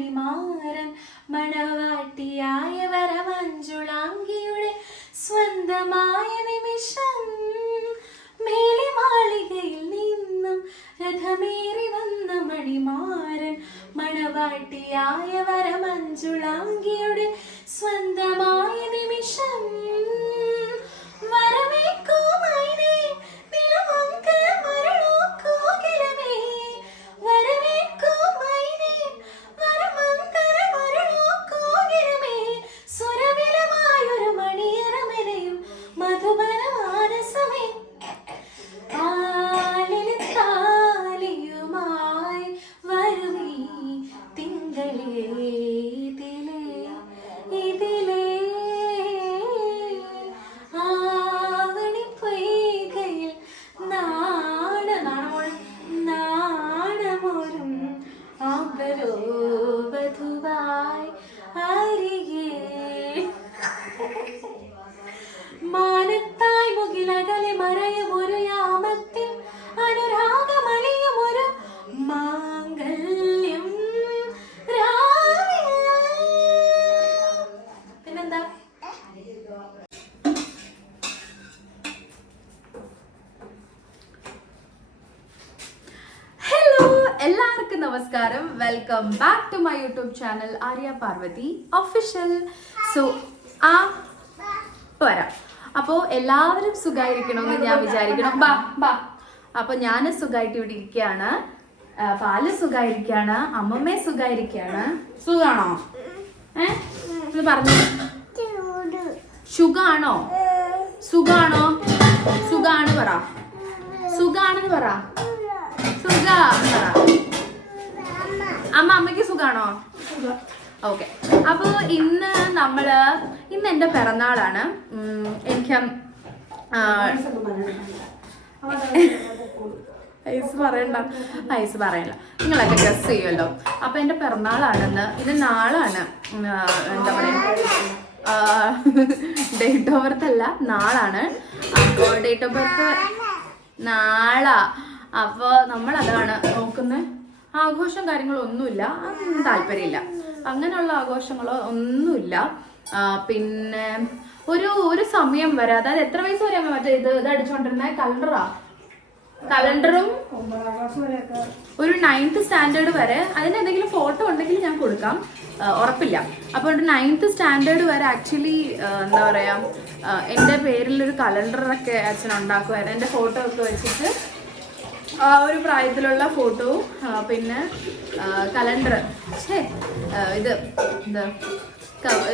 മണിമാരൻ മണവാട്ടിയായ വരമഞ്ജുളാംഗിയുടെ സ്വന്തമായ നിമിഷം. മേലെ മാളികയിൽ നിന്നും രഥമേറി വന്ന മണിമാരൻ മണവാട്ടിയായ വരമഞ്ജുളാംഗിയുടെ സ്വന്തമായ നിമിഷം. വരവേൽക്കുമൈനേ നിലമങ്കര മരളോക്കോകിലമേ, വരവേൽക്കുമൈനേ വരമങ്കര മരളോക്കോകിലമേ, സുരവിലമായൊരു മണിയറമെനയും മധുബന മാനസമേ. താലിയുമായി വരുമീ തിങ്കളേ ഇതിലേ ഇതിലേ ആവണിപ്പൊയ്കയിൽ നാണമോരും ആമ്പരോ വധുവായി അരികെ. മാനത്തായി മുകിലകലെ മറയും ഒരു യാമത്തിൽ അനുരാഗമലിയും ഒരു മാംഗല്യം രാവിൽ. പിന്നെന്താ? ഹലോ, എല്ലാവർക്കും നമസ്കാരം. Welcome back to my YouTube channel Arya Parvathy official. So വരാം. അപ്പോൾ എല്ലാവരും സുഖമായിരിക്കണമെന്ന് ഞാൻ വിചാരിക്കണം. അപ്പോൾ ഞാൻ സുഖമായിട്ട് ഇവിടെ ഇരിക്കുകയാണ്. പാല് സുഖമായിരിക്കുകയാണ്, അമ്മമ്മയെ സുഖമായിരിക്കുകയാണ്. സുഖാണോ? പറഞ്ഞു സുഖാണോ? സുഖാണോ? സുഖാണ് പറ. സുഖാണെന്ന് പറ. സുഖ പറ. അമ്മയ്ക്ക് സുഖാണോ? ഓക്കെ. അപ്പോൾ ഇന്ന് എൻ്റെ പിറന്നാളാണ്. എനിക്ക് ഐസ് പറയണ്ട, നിങ്ങളൊക്കെ ഗസ് ചെയ്യുമല്ലോ. അപ്പോൾ എൻ്റെ പിറന്നാളാണെന്ന്. ഇത് നാളാണ്, എന്താ പറയുക, ഡേറ്റ് ഓഫ് ബർത്ത് അല്ല, നാളാണ്. അപ്പോൾ ഡേറ്റ് ഓഫ് ബർത്ത് നാളാ. അപ്പോൾ നമ്മളതാണ് നോക്കുന്നത്. ആഘോഷം കാര്യങ്ങളൊന്നുമില്ല, അതൊന്നും താല്പര്യമില്ല. അങ്ങനെയുള്ള ആഘോഷങ്ങളോ ഒന്നുമില്ല. പിന്നെ ഒരു സമയം വരെ, അതായത് എത്ര വയസ്സ് വരെ മറ്റേ ഇത് അടിച്ചുകൊണ്ടിരുന്നത്? കലണ്ടറും ഒരു 9th സ്റ്റാൻഡേർഡ് വരെ. അതിന് എന്തെങ്കിലും ഫോട്ടോ ഉണ്ടെങ്കിൽ ഞാൻ കൊടുക്കാം, ഉറപ്പില്ല. അപ്പോൾ ഒരു 9th സ്റ്റാൻഡേർഡ് വരെ ആക്ച്വലി എന്താ പറയുക, എൻ്റെ പേരിലൊരു കലണ്ടറൊക്കെ അച്ഛൻ ഉണ്ടാക്കുമായിരുന്നു. എൻ്റെ ഫോട്ടോ ഒക്കെ വെച്ചിട്ട് ആ ഒരു പ്രായത്തിലുള്ള ഫോട്ടോവും പിന്നെ കലണ്ടർ ഇത് എന്താ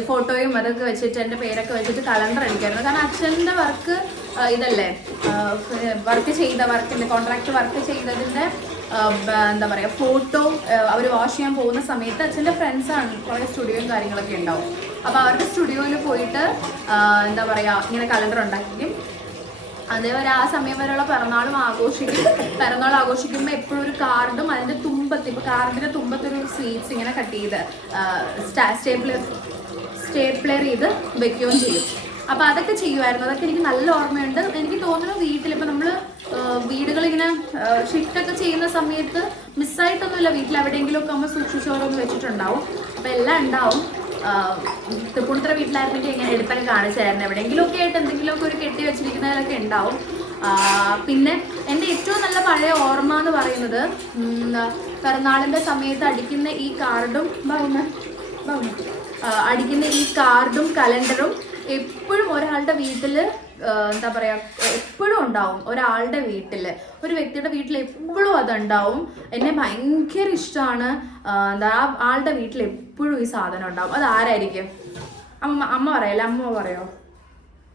ഫോട്ടോയും അതൊക്കെ വെച്ചിട്ട് എൻ്റെ പേരൊക്കെ വെച്ചിട്ട് കലണ്ടർ അടിക്കായിരുന്നു. കാരണം അച്ഛൻ്റെ വർക്ക് ഇതല്ലേ, വർക്കിൻ്റെ കോൺട്രാക്ട് വർക്ക് ചെയ്തതിൻ്റെ എന്താ പറയുക, ഫോട്ടോ അവർ വാഷ് ചെയ്യാൻ പോകുന്ന സമയത്ത് അച്ഛൻ്റെ ഫ്രണ്ട്സാണ്, കുറേ സ്റ്റുഡിയോയും കാര്യങ്ങളൊക്കെ ഉണ്ടാവും. അപ്പോൾ അവരുടെ സ്റ്റുഡിയോയിൽ പോയിട്ട് എന്താ പറയുക, ഇങ്ങനെ കലണ്ടർ ഉണ്ടാക്കിയും അതേപോലെ ആ സമയം വരെയുള്ള പിറന്നാൾ ആഘോഷിക്കുമ്പോൾ എപ്പോഴും ഒരു കാർഡും അതിൻ്റെ തുമ്പത്ത്, ഇപ്പോൾ കാർഡിൻ്റെ തുമ്പത്തൊരു സ്വീറ്റ്സ് ഇങ്ങനെ കട്ട് ചെയ്ത് സ്റ്റേപ്ലർ ചെയ്ത് വെക്കുകയും ചെയ്യും. അപ്പോൾ അതൊക്കെ ചെയ്യുമായിരുന്നു. അതൊക്കെ എനിക്ക് നല്ല ഓർമ്മയുണ്ട്. എനിക്ക് തോന്നുന്നു വീട്ടിലിപ്പോൾ നമ്മൾ വീടുകളിങ്ങനെ ഷിഫ്റ്റൊക്കെ ചെയ്യുന്ന സമയത്ത് മിസ്സായിട്ടൊന്നുമില്ല, വീട്ടിൽ എവിടെയെങ്കിലുമൊക്കെ നമ്മൾ സൂക്ഷിച്ചോറൊന്ന് വെച്ചിട്ടുണ്ടാവും. അപ്പോൾ എല്ലാം ഉണ്ടാവും. തൃപ്പൂണിത്തുറ വീട്ടിലായിരുന്നെങ്കിൽ ഇങ്ങനെ എടുത്തൊക്കെ കാണിച്ചായിരുന്നു. എവിടെയെങ്കിലുമൊക്കെ ആയിട്ട് എന്തെങ്കിലുമൊക്കെ ഒരു കെട്ടി വെച്ചിരിക്കുന്നതിലൊക്കെ ഉണ്ടാവും. പിന്നെ എൻ്റെ ഏറ്റവും നല്ല പഴയ ഓർമ്മ എന്ന് പറയുന്നത് പിറന്നാളിൻ്റെ സമയത്ത് അടിക്കുന്ന ഈ കാർഡും കലണ്ടറും എപ്പോഴും ഒരാളുടെ വീട്ടിൽ എന്താ പറയുക, എപ്പോഴും ഉണ്ടാവും. ഒരാളുടെ വീട്ടിൽ, ഒരു വ്യക്തിയുടെ വീട്ടിൽ എപ്പോഴും അതുണ്ടാവും. എന്നെ ഭയങ്കര ഇഷ്ടമാണ്. എന്താ, ആളുടെ വീട്ടിൽ എപ്പോഴും ഈ സാധനം ഉണ്ടാവും. അത് ആരായിരിക്കും? അമ്മ പറയല്ലേ? അമ്മ പറയോ?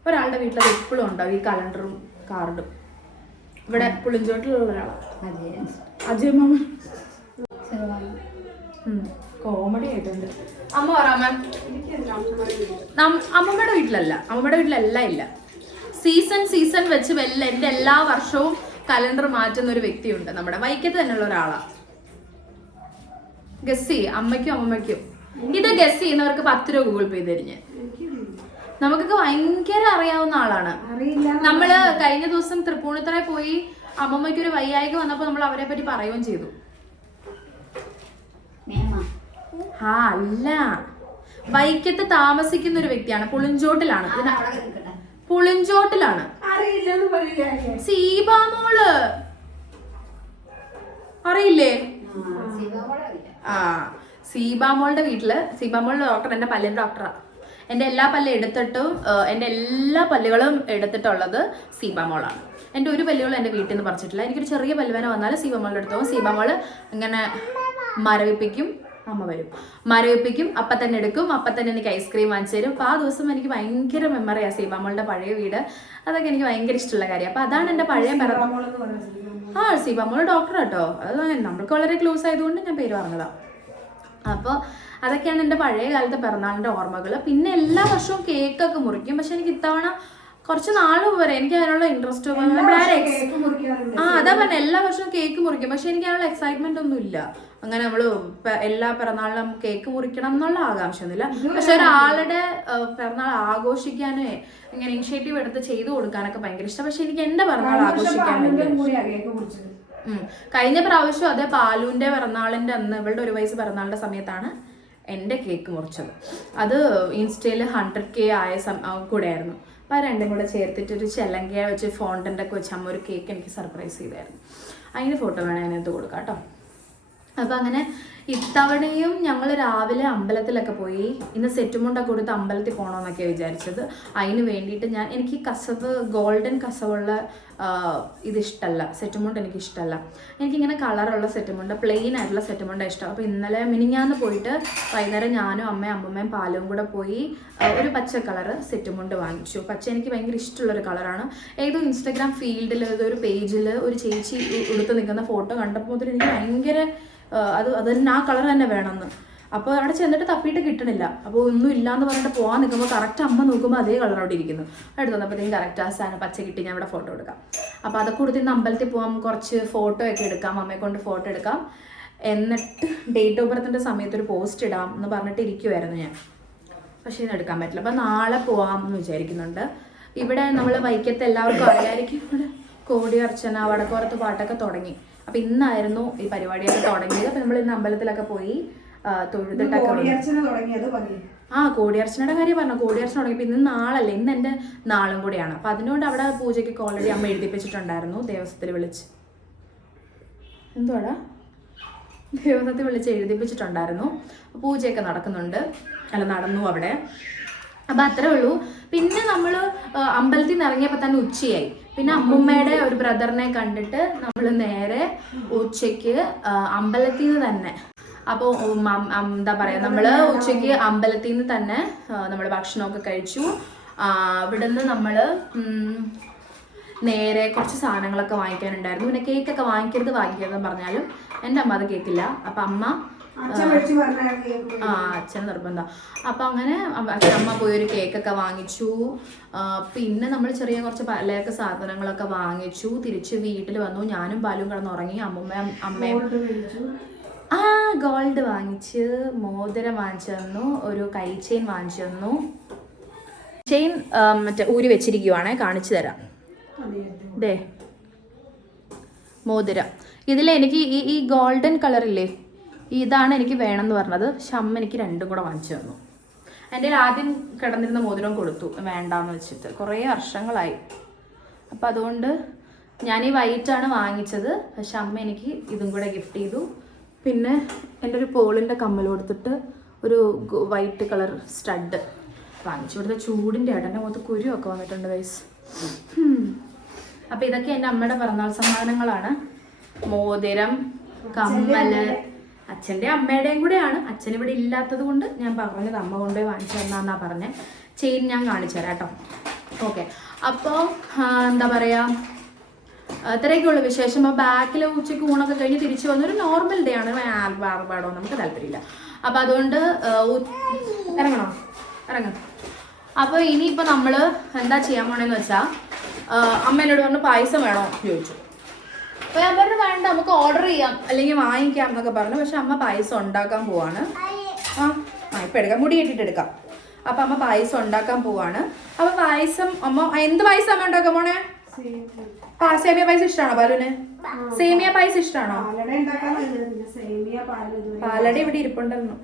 ഒരാളുടെ വീട്ടിൽ അത് എപ്പോഴും ഉണ്ടാവും, ഈ കലണ്ടറും കാർഡും. ഇവിടെ പുളിഞ്ചോട്ടിലുള്ള ഒരാളാണ് അജയ് മാമ. കോമഡി ആയിട്ടുണ്ട്. അമ്മ പറ. അമ്മമ്മയുടെ വീട്ടിലെല്ലാം ഇല്ല. സീസൺ വെച്ച് എൻ്റെ എല്ലാ വർഷവും കലണ്ടർ മാറ്റുന്ന ഒരു വ്യക്തിയുണ്ട്. നമ്മുടെ വൈക്കത്ത് തന്നെയുള്ള ഒരാളാണ്. ഗസ് ചെയ്യും, അമ്മയ്ക്കും അമ്മമ്മയ്ക്കും. ഇത് ഗസ് ചെയ്യുന്നവർക്ക് 10 രൂപ ഗൂഗിൾ പേ തരിഞ്ഞ്. നമുക്കൊക്കെ ഭയങ്കര അറിയാവുന്ന ആളാണ്. നമ്മള് കഴിഞ്ഞ ദിവസം തൃപ്പൂണിത്തുറ പോയി അമ്മമ്മയ്ക്ക് ഒരു വയ്യായിക വന്നപ്പോൾ നമ്മൾ അവരെ പറ്റി പറയുകയും ചെയ്തു. അല്ല, വൈക്കത്ത് താമസിക്കുന്ന ഒരു വ്യക്തിയാണ്. പുളിഞ്ചോട്ടിലാണ്. പുളിഞ്ചോട്ടിലാണ്. സീബാമോള് അറിയില്ലേ? സീബാമോളുടെ വീട്ടില്, സീബാമോളുടെ ഡോക്ടർ എന്റെ പല്ലിന്റെ ഡോക്ടറാ. എൻ്റെ എല്ലാ പല്ലും എടുത്തിട്ടും എൻ്റെ എല്ലാ പല്ലുകളും എടുത്തിട്ടുള്ളത് സീബാമോളാണ്. എൻ്റെ ഒരു പല്ലുകളും എൻ്റെ വീട്ടിൽ നിന്ന് പറിച്ചിട്ടില്ല. എനിക്കൊരു ചെറിയ പല്ലുവേന വന്നാൽ സീബാമോളുടെ അടുത്ത് പോകും. സീബാമോള് ഇങ്ങനെ മരവിപ്പിക്കും, അമ്മ വരും, മരവിപ്പിക്കും, അപ്പം തന്നെ എടുക്കും, അപ്പം തന്നെ എനിക്ക് ഐസ്ക്രീം വാങ്ങിച്ചു തരും. അപ്പോൾ ആ ദിവസം എനിക്ക് ഭയങ്കര മെമ്മറിയാണ് സീബാമോളുടെ പഴയ വീട്. അതൊക്കെ എനിക്ക് ഭയങ്കര ഇഷ്ടമുള്ള കാര്യം. അപ്പോൾ അതാണ് എൻ്റെ പഴയ സീബാമോള് ഡോക്ടർ കേട്ടോ. അത് നമ്മൾക്ക് വളരെ ക്ലോസ് ആയതുകൊണ്ട് ഞാൻ പേര് പറഞ്ഞതാണ്. അപ്പോൾ അതൊക്കെയാണ് എൻ്റെ പഴയ കാലത്തെ പിറന്നാളിൻ്റെ ഓർമ്മകൾ. പിന്നെ എല്ലാ വർഷവും കേക്കൊക്കെ മുറിക്കും. പക്ഷെ എനിക്ക് ഇത്തവണ കുറച്ച് നാൾ വരെ എനിക്ക് അതിനുള്ള ഇൻട്രസ്റ്റ് അതാ പറഞ്ഞ എല്ലാ വർഷവും കേക്ക് മുറിക്കും. പക്ഷെ എനിക്ക് അതിനുള്ള എക്സൈറ്റ്മെന്റ് ഒന്നും ഇല്ല. അങ്ങനെ നമ്മള് എല്ലാ പിറന്നാളിലും കേക്ക് മുറിക്കണം എന്നുള്ള ആകാംക്ഷയൊന്നുമില്ല. പക്ഷെ ഒരാളുടെ പിറന്നാൾ ആഘോഷിക്കാനേ ഇങ്ങനെ ഇനിഷ്യേറ്റീവ് എടുത്ത് ചെയ്തു കൊടുക്കാനൊക്കെ ഭയങ്കര ഇഷ്ടം. പക്ഷെ എനിക്ക് എന്റെ പിറന്നാൾ ആഘോഷിക്കാൻ കഴിഞ്ഞ പ്രാവശ്യം അതേ പാലുവിന്റെ പിറന്നാളിന്റെ അന്ന്, ഇവളുടെ 1 വയസ്സ് പിറന്നാളിന്റെ സമയത്താണ് എൻ്റെ കേക്ക് മുറിച്ചത്. അത് ഇൻസ്റ്റയിൽ 100K ആയ കൂടെയായിരുന്നു. അപ്പോൾ ആ രണ്ടും കൂടെ ചേർത്തിട്ട് ഒരു ചെല്ലങ്കയ വെച്ച് ഫോണ്ടൻ്റ് ഒക്കെ വെച്ച് അമ്മ ഒരു കേക്ക് എനിക്ക് സർപ്രൈസ് ചെയ്തായിരുന്നു. അതിന് ഫോട്ടോ വേണേൽ ഞാനത് കൊടുക്കാം കേട്ടോ. അപ്പോൾ അങ്ങനെ ഇത്തവണയും ഞങ്ങൾ രാവിലെ അമ്പലത്തിലൊക്കെ പോയി. ഇന്ന് സെറ്റുമുണ്ടൊക്കെ കൊടുത്ത് അമ്പലത്തിൽ പോകണമെന്നൊക്കെ വിചാരിച്ചത്. അതിന് വേണ്ടിയിട്ട് എനിക്ക് കസവ്, ഗോൾഡൻ കസവുള്ള ഇതിഷ്ടമല്ല, സെറ്റുമുണ്ട് എനിക്കിഷ്ടമല്ല. എനിക്കിങ്ങനെ കളറുള്ള സെറ്റുമുണ്ട്, പ്ലെയിൻ ആയിട്ടുള്ള സെറ്റുമുണ്ട് ഇഷ്ടം. അപ്പോൾ ഇന്നലെ മിനിഞ്ഞാന്ന് പോയിട്ട് വൈകുന്നേരം ഞാനും അമ്മയും അമ്മമ്മയും പാലും കൂടെ പോയി ഒരു പച്ച കളറ് സെറ്റുമുണ്ട് വാങ്ങിച്ചു. പച്ച എനിക്ക് ഭയങ്കര ഇഷ്ടമുള്ളൊരു കളറാണ്. ഏതോ ഇൻസ്റ്റഗ്രാം ഫീൽഡിൽ ഒരു പേജിൽ ഒരു ചേച്ചി ഉടുത്ത് നിൽക്കുന്ന ഫോട്ടോ കണ്ടപ്പോൾ മുതൽ എനിക്ക് ഭയങ്കര അത് തന്നെ ആ കളർ തന്നെ വേണമെന്ന്. അപ്പോൾ അവിടെ ചെന്നിട്ട് തപ്പിയിട്ട് കിട്ടണില്ല. അപ്പോൾ ഒന്നും ഇല്ലയെന്ന് പറഞ്ഞിട്ട് പോകാൻ നിൽക്കുമ്പോൾ കറക്റ്റ് അമ്മ നോക്കുമ്പോൾ അതേ കളർ അവിടെ ഇരിക്കുന്നു. എടുത്ത് വന്നപ്പോഴത്തേക്കും കറക്റ്റ് ആ സാധനം പച്ച കിട്ടി. ഞാൻ ഇവിടെ ഫോട്ടോ എടുക്കാം. അപ്പോൾ അതൊക്കെ കൊടുത്ത് ഇന്ന് അമ്പലത്തിൽ പോകാം, കുറച്ച് ഫോട്ടോ ഒക്കെ എടുക്കാം, അമ്മയെ കൊണ്ട് ഫോട്ടോ എടുക്കാം, എന്നിട്ട് ഡേറ്റ് ഓഫ് ബർത്തിൻ്റെ സമയത്ത് ഒരു പോസ്റ്റ് ഇടാം എന്ന് പറഞ്ഞിട്ട് ഇരിക്കുമായിരുന്നു ഞാൻ. പക്ഷേ ഇന്ന് എടുക്കാൻ പറ്റില്ല. അപ്പോൾ നാളെ പോകാം എന്ന് വിചാരിക്കുന്നുണ്ട്. ഇവിടെ നമ്മൾ വൈക്കത്ത് എല്ലാവർക്കും അറിയാമായിരിക്കും, ഇവിടെ കോടിയർച്ചന വടക്കോരത്ത് പാട്ടൊക്കെ തുടങ്ങി. അപ്പം ഇന്നായിരുന്നു ഈ പരിപാടിയൊക്കെ തുടങ്ങിയത്. അപ്പം നമ്മൾ ഇന്ന് അമ്പലത്തിലൊക്കെ പോയി തൊഴുതിട്ടൊക്കെ കോടിയർച്ചനയുടെ കാര്യം പറഞ്ഞു. കോടിയർച്ചന തുടങ്ങി. ഇപ്പം ഇന്ന് നാളല്ലേ, ഇന്ന് എൻ്റെ നാളും കൂടിയാണ്. അപ്പം അതിനോട് അവിടെ പൂജയ്ക്ക് ഓൾറെഡി അമ്മ എഴുതിപ്പിച്ചിട്ടുണ്ടായിരുന്നു. ദേവസ്വത്തിൽ വിളിച്ച് എന്തുവാടാ ദേവസ്വത്തിൽ വിളിച്ച് എഴുതിപ്പിച്ചിട്ടുണ്ടായിരുന്നു. പൂജയൊക്കെ നടന്നു അവിടെ. അപ്പം അത്രേ ഉള്ളൂ. പിന്നെ നമ്മൾ അമ്പലത്തിൽ നിന്ന് ഇറങ്ങിയപ്പോൾ തന്നെ ഉച്ചയായി. പിന്നെ അമ്മുമ്മയുടെ ഒരു ബ്രദറിനെ കണ്ടിട്ട് നമ്മൾ നേരെ ഉച്ചയ്ക്ക് അമ്പലത്തിൽ നിന്ന് തന്നെ, അപ്പോൾ എന്താ പറയുക, നമ്മൾ ഉച്ചയ്ക്ക് അമ്പലത്തിൽ നിന്ന് തന്നെ നമ്മൾ ഭക്ഷണമൊക്കെ കഴിച്ചു. അവിടെ നിന്ന് നമ്മൾ നേരെ കുറച്ച് സാധനങ്ങളൊക്കെ വാങ്ങിക്കാനുണ്ടായിരുന്നു. പിന്നെ കേക്കൊക്കെ വാങ്ങിക്കരുതെന്ന് പറഞ്ഞാലും എൻ്റെ അമ്മ അത് കേൾക്കില്ല. അപ്പം അമ്മ അച്ഛൻ നിർബന്ധം. അപ്പം അങ്ങനെ അമ്മ പോയി ഒരു കേക്കൊക്കെ വാങ്ങിച്ചു. പിന്നെ നമ്മൾ ചെറിയ കുറച്ച് പലയൊക്കെ സാധനങ്ങളൊക്കെ വാങ്ങിച്ചു. തിരിച്ച് വീട്ടിൽ വന്നു. ഞാനും പാലും കിടന്നുറങ്ങി. അമ്മയും ഗോൾഡ് വാങ്ങിച്ച്, മോതിരം വാങ്ങിച്ചു തന്നു, ഒരു കൈ ചെയിൻ വാങ്ങിച്ചു തന്നു. ചെയിൻ മറ്റേ ഊരി വെച്ചിരിക്കുവാണേ, കാണിച്ചു തരാം. ദേ മോതിരം. ഇതിലെനിക്ക് ഈ ഗോൾഡൻ കളറില്ലേ, ഇതാണ് എനിക്ക് വേണമെന്ന് പറഞ്ഞത്. പക്ഷെ അമ്മ എനിക്ക് രണ്ടും കൂടെ വാങ്ങിച്ചു തന്നു. എൻ്റെ ആദ്യം കിടന്നിരുന്ന മോതിരം കൊടുത്തു വേണ്ടാന്ന് വെച്ചിട്ട്, കുറേ വർഷങ്ങളായി. അപ്പം അതുകൊണ്ട് ഞാൻ ഈ വൈറ്റാണ് വാങ്ങിച്ചത്. പക്ഷെ അമ്മ എനിക്ക് ഇതും കൂടെ ഗിഫ്റ്റ് ചെയ്തു. പിന്നെ എൻ്റെ ഒരു പോളിൻ്റെ കമ്മൽ കൊടുത്തിട്ട് ഒരു വൈറ്റ് കളർ സ്റ്റഡ് വാങ്ങിച്ചു. ഇവിടുത്തെ ചൂടിൻ്റെ ഏട്ടൻ്റെ മുഖത്ത് കുരുവൊക്കെ വന്നിട്ടുണ്ട് ഗൈസ്. അപ്പം ഇതൊക്കെ എൻ്റെ അമ്മയുടെ പിറന്നാൾ സമ്മാനങ്ങളാണ്. മോതിരം, കമ്മല് അച്ഛൻ്റെ അമ്മയുടെയും കൂടെയാണ്. അച്ഛൻ ഇവിടെ ഇല്ലാത്തത് കൊണ്ട് ഞാൻ പറഞ്ഞത് അമ്മ കൊണ്ടുപോയി വാങ്ങിച്ചു തന്നാ പറഞ്ഞത്. ചെയിൻ ഞാൻ കാണിച്ചു തരാം കേട്ടോ. ഓക്കെ, അപ്പോൾ എന്താ പറയുക, അത്രയൊക്കെയുള്ള വിശേഷം. അപ്പോൾ ബാക്കിൽ ഉച്ചയ്ക്ക് ഊണൊക്കെ കഴിഞ്ഞ് തിരിച്ചു വന്നൊരു നോർമൽ ഡേ ആണ്. ആർഭാടോ നമുക്ക് താല്പര്യമില്ല. അപ്പോൾ അതുകൊണ്ട് ഇറങ്ങണം. അപ്പോൾ ഇനിയിപ്പോൾ നമ്മൾ എന്താ ചെയ്യാൻ പോണെന്ന് വെച്ചാൽ, അമ്മ എന്നോട് പറഞ്ഞു പായസം വേണോ ചോദിച്ചു. അപ്പോൾ ഞാൻ പറഞ്ഞു വേണ്ട, നമുക്ക് ഓർഡർ ചെയ്യാം അല്ലെങ്കിൽ വാങ്ങിക്കാം എന്നൊക്കെ പറഞ്ഞു. പക്ഷെ അമ്മ പായസം ഉണ്ടാക്കാൻ പോവാണ്. ഇപ്പം എടുക്കാം, മുടി കെട്ടിയിട്ട് എടുക്കാം. അപ്പം അമ്മ പായസം ഉണ്ടാക്കാൻ പോവാണ്. അപ്പോൾ പായസം എന്ത് പായസം അമ്മ ഉണ്ടാക്കാൻ പോണേ? സേമിയ പായസം ഇഷ്ടമാണോ ബാലുവിന്? സേമിയ പായസം ഇഷ്ടമാണോ? പാലട ഇവിടെ ഇരിപ്പുണ്ടായിരുന്നു.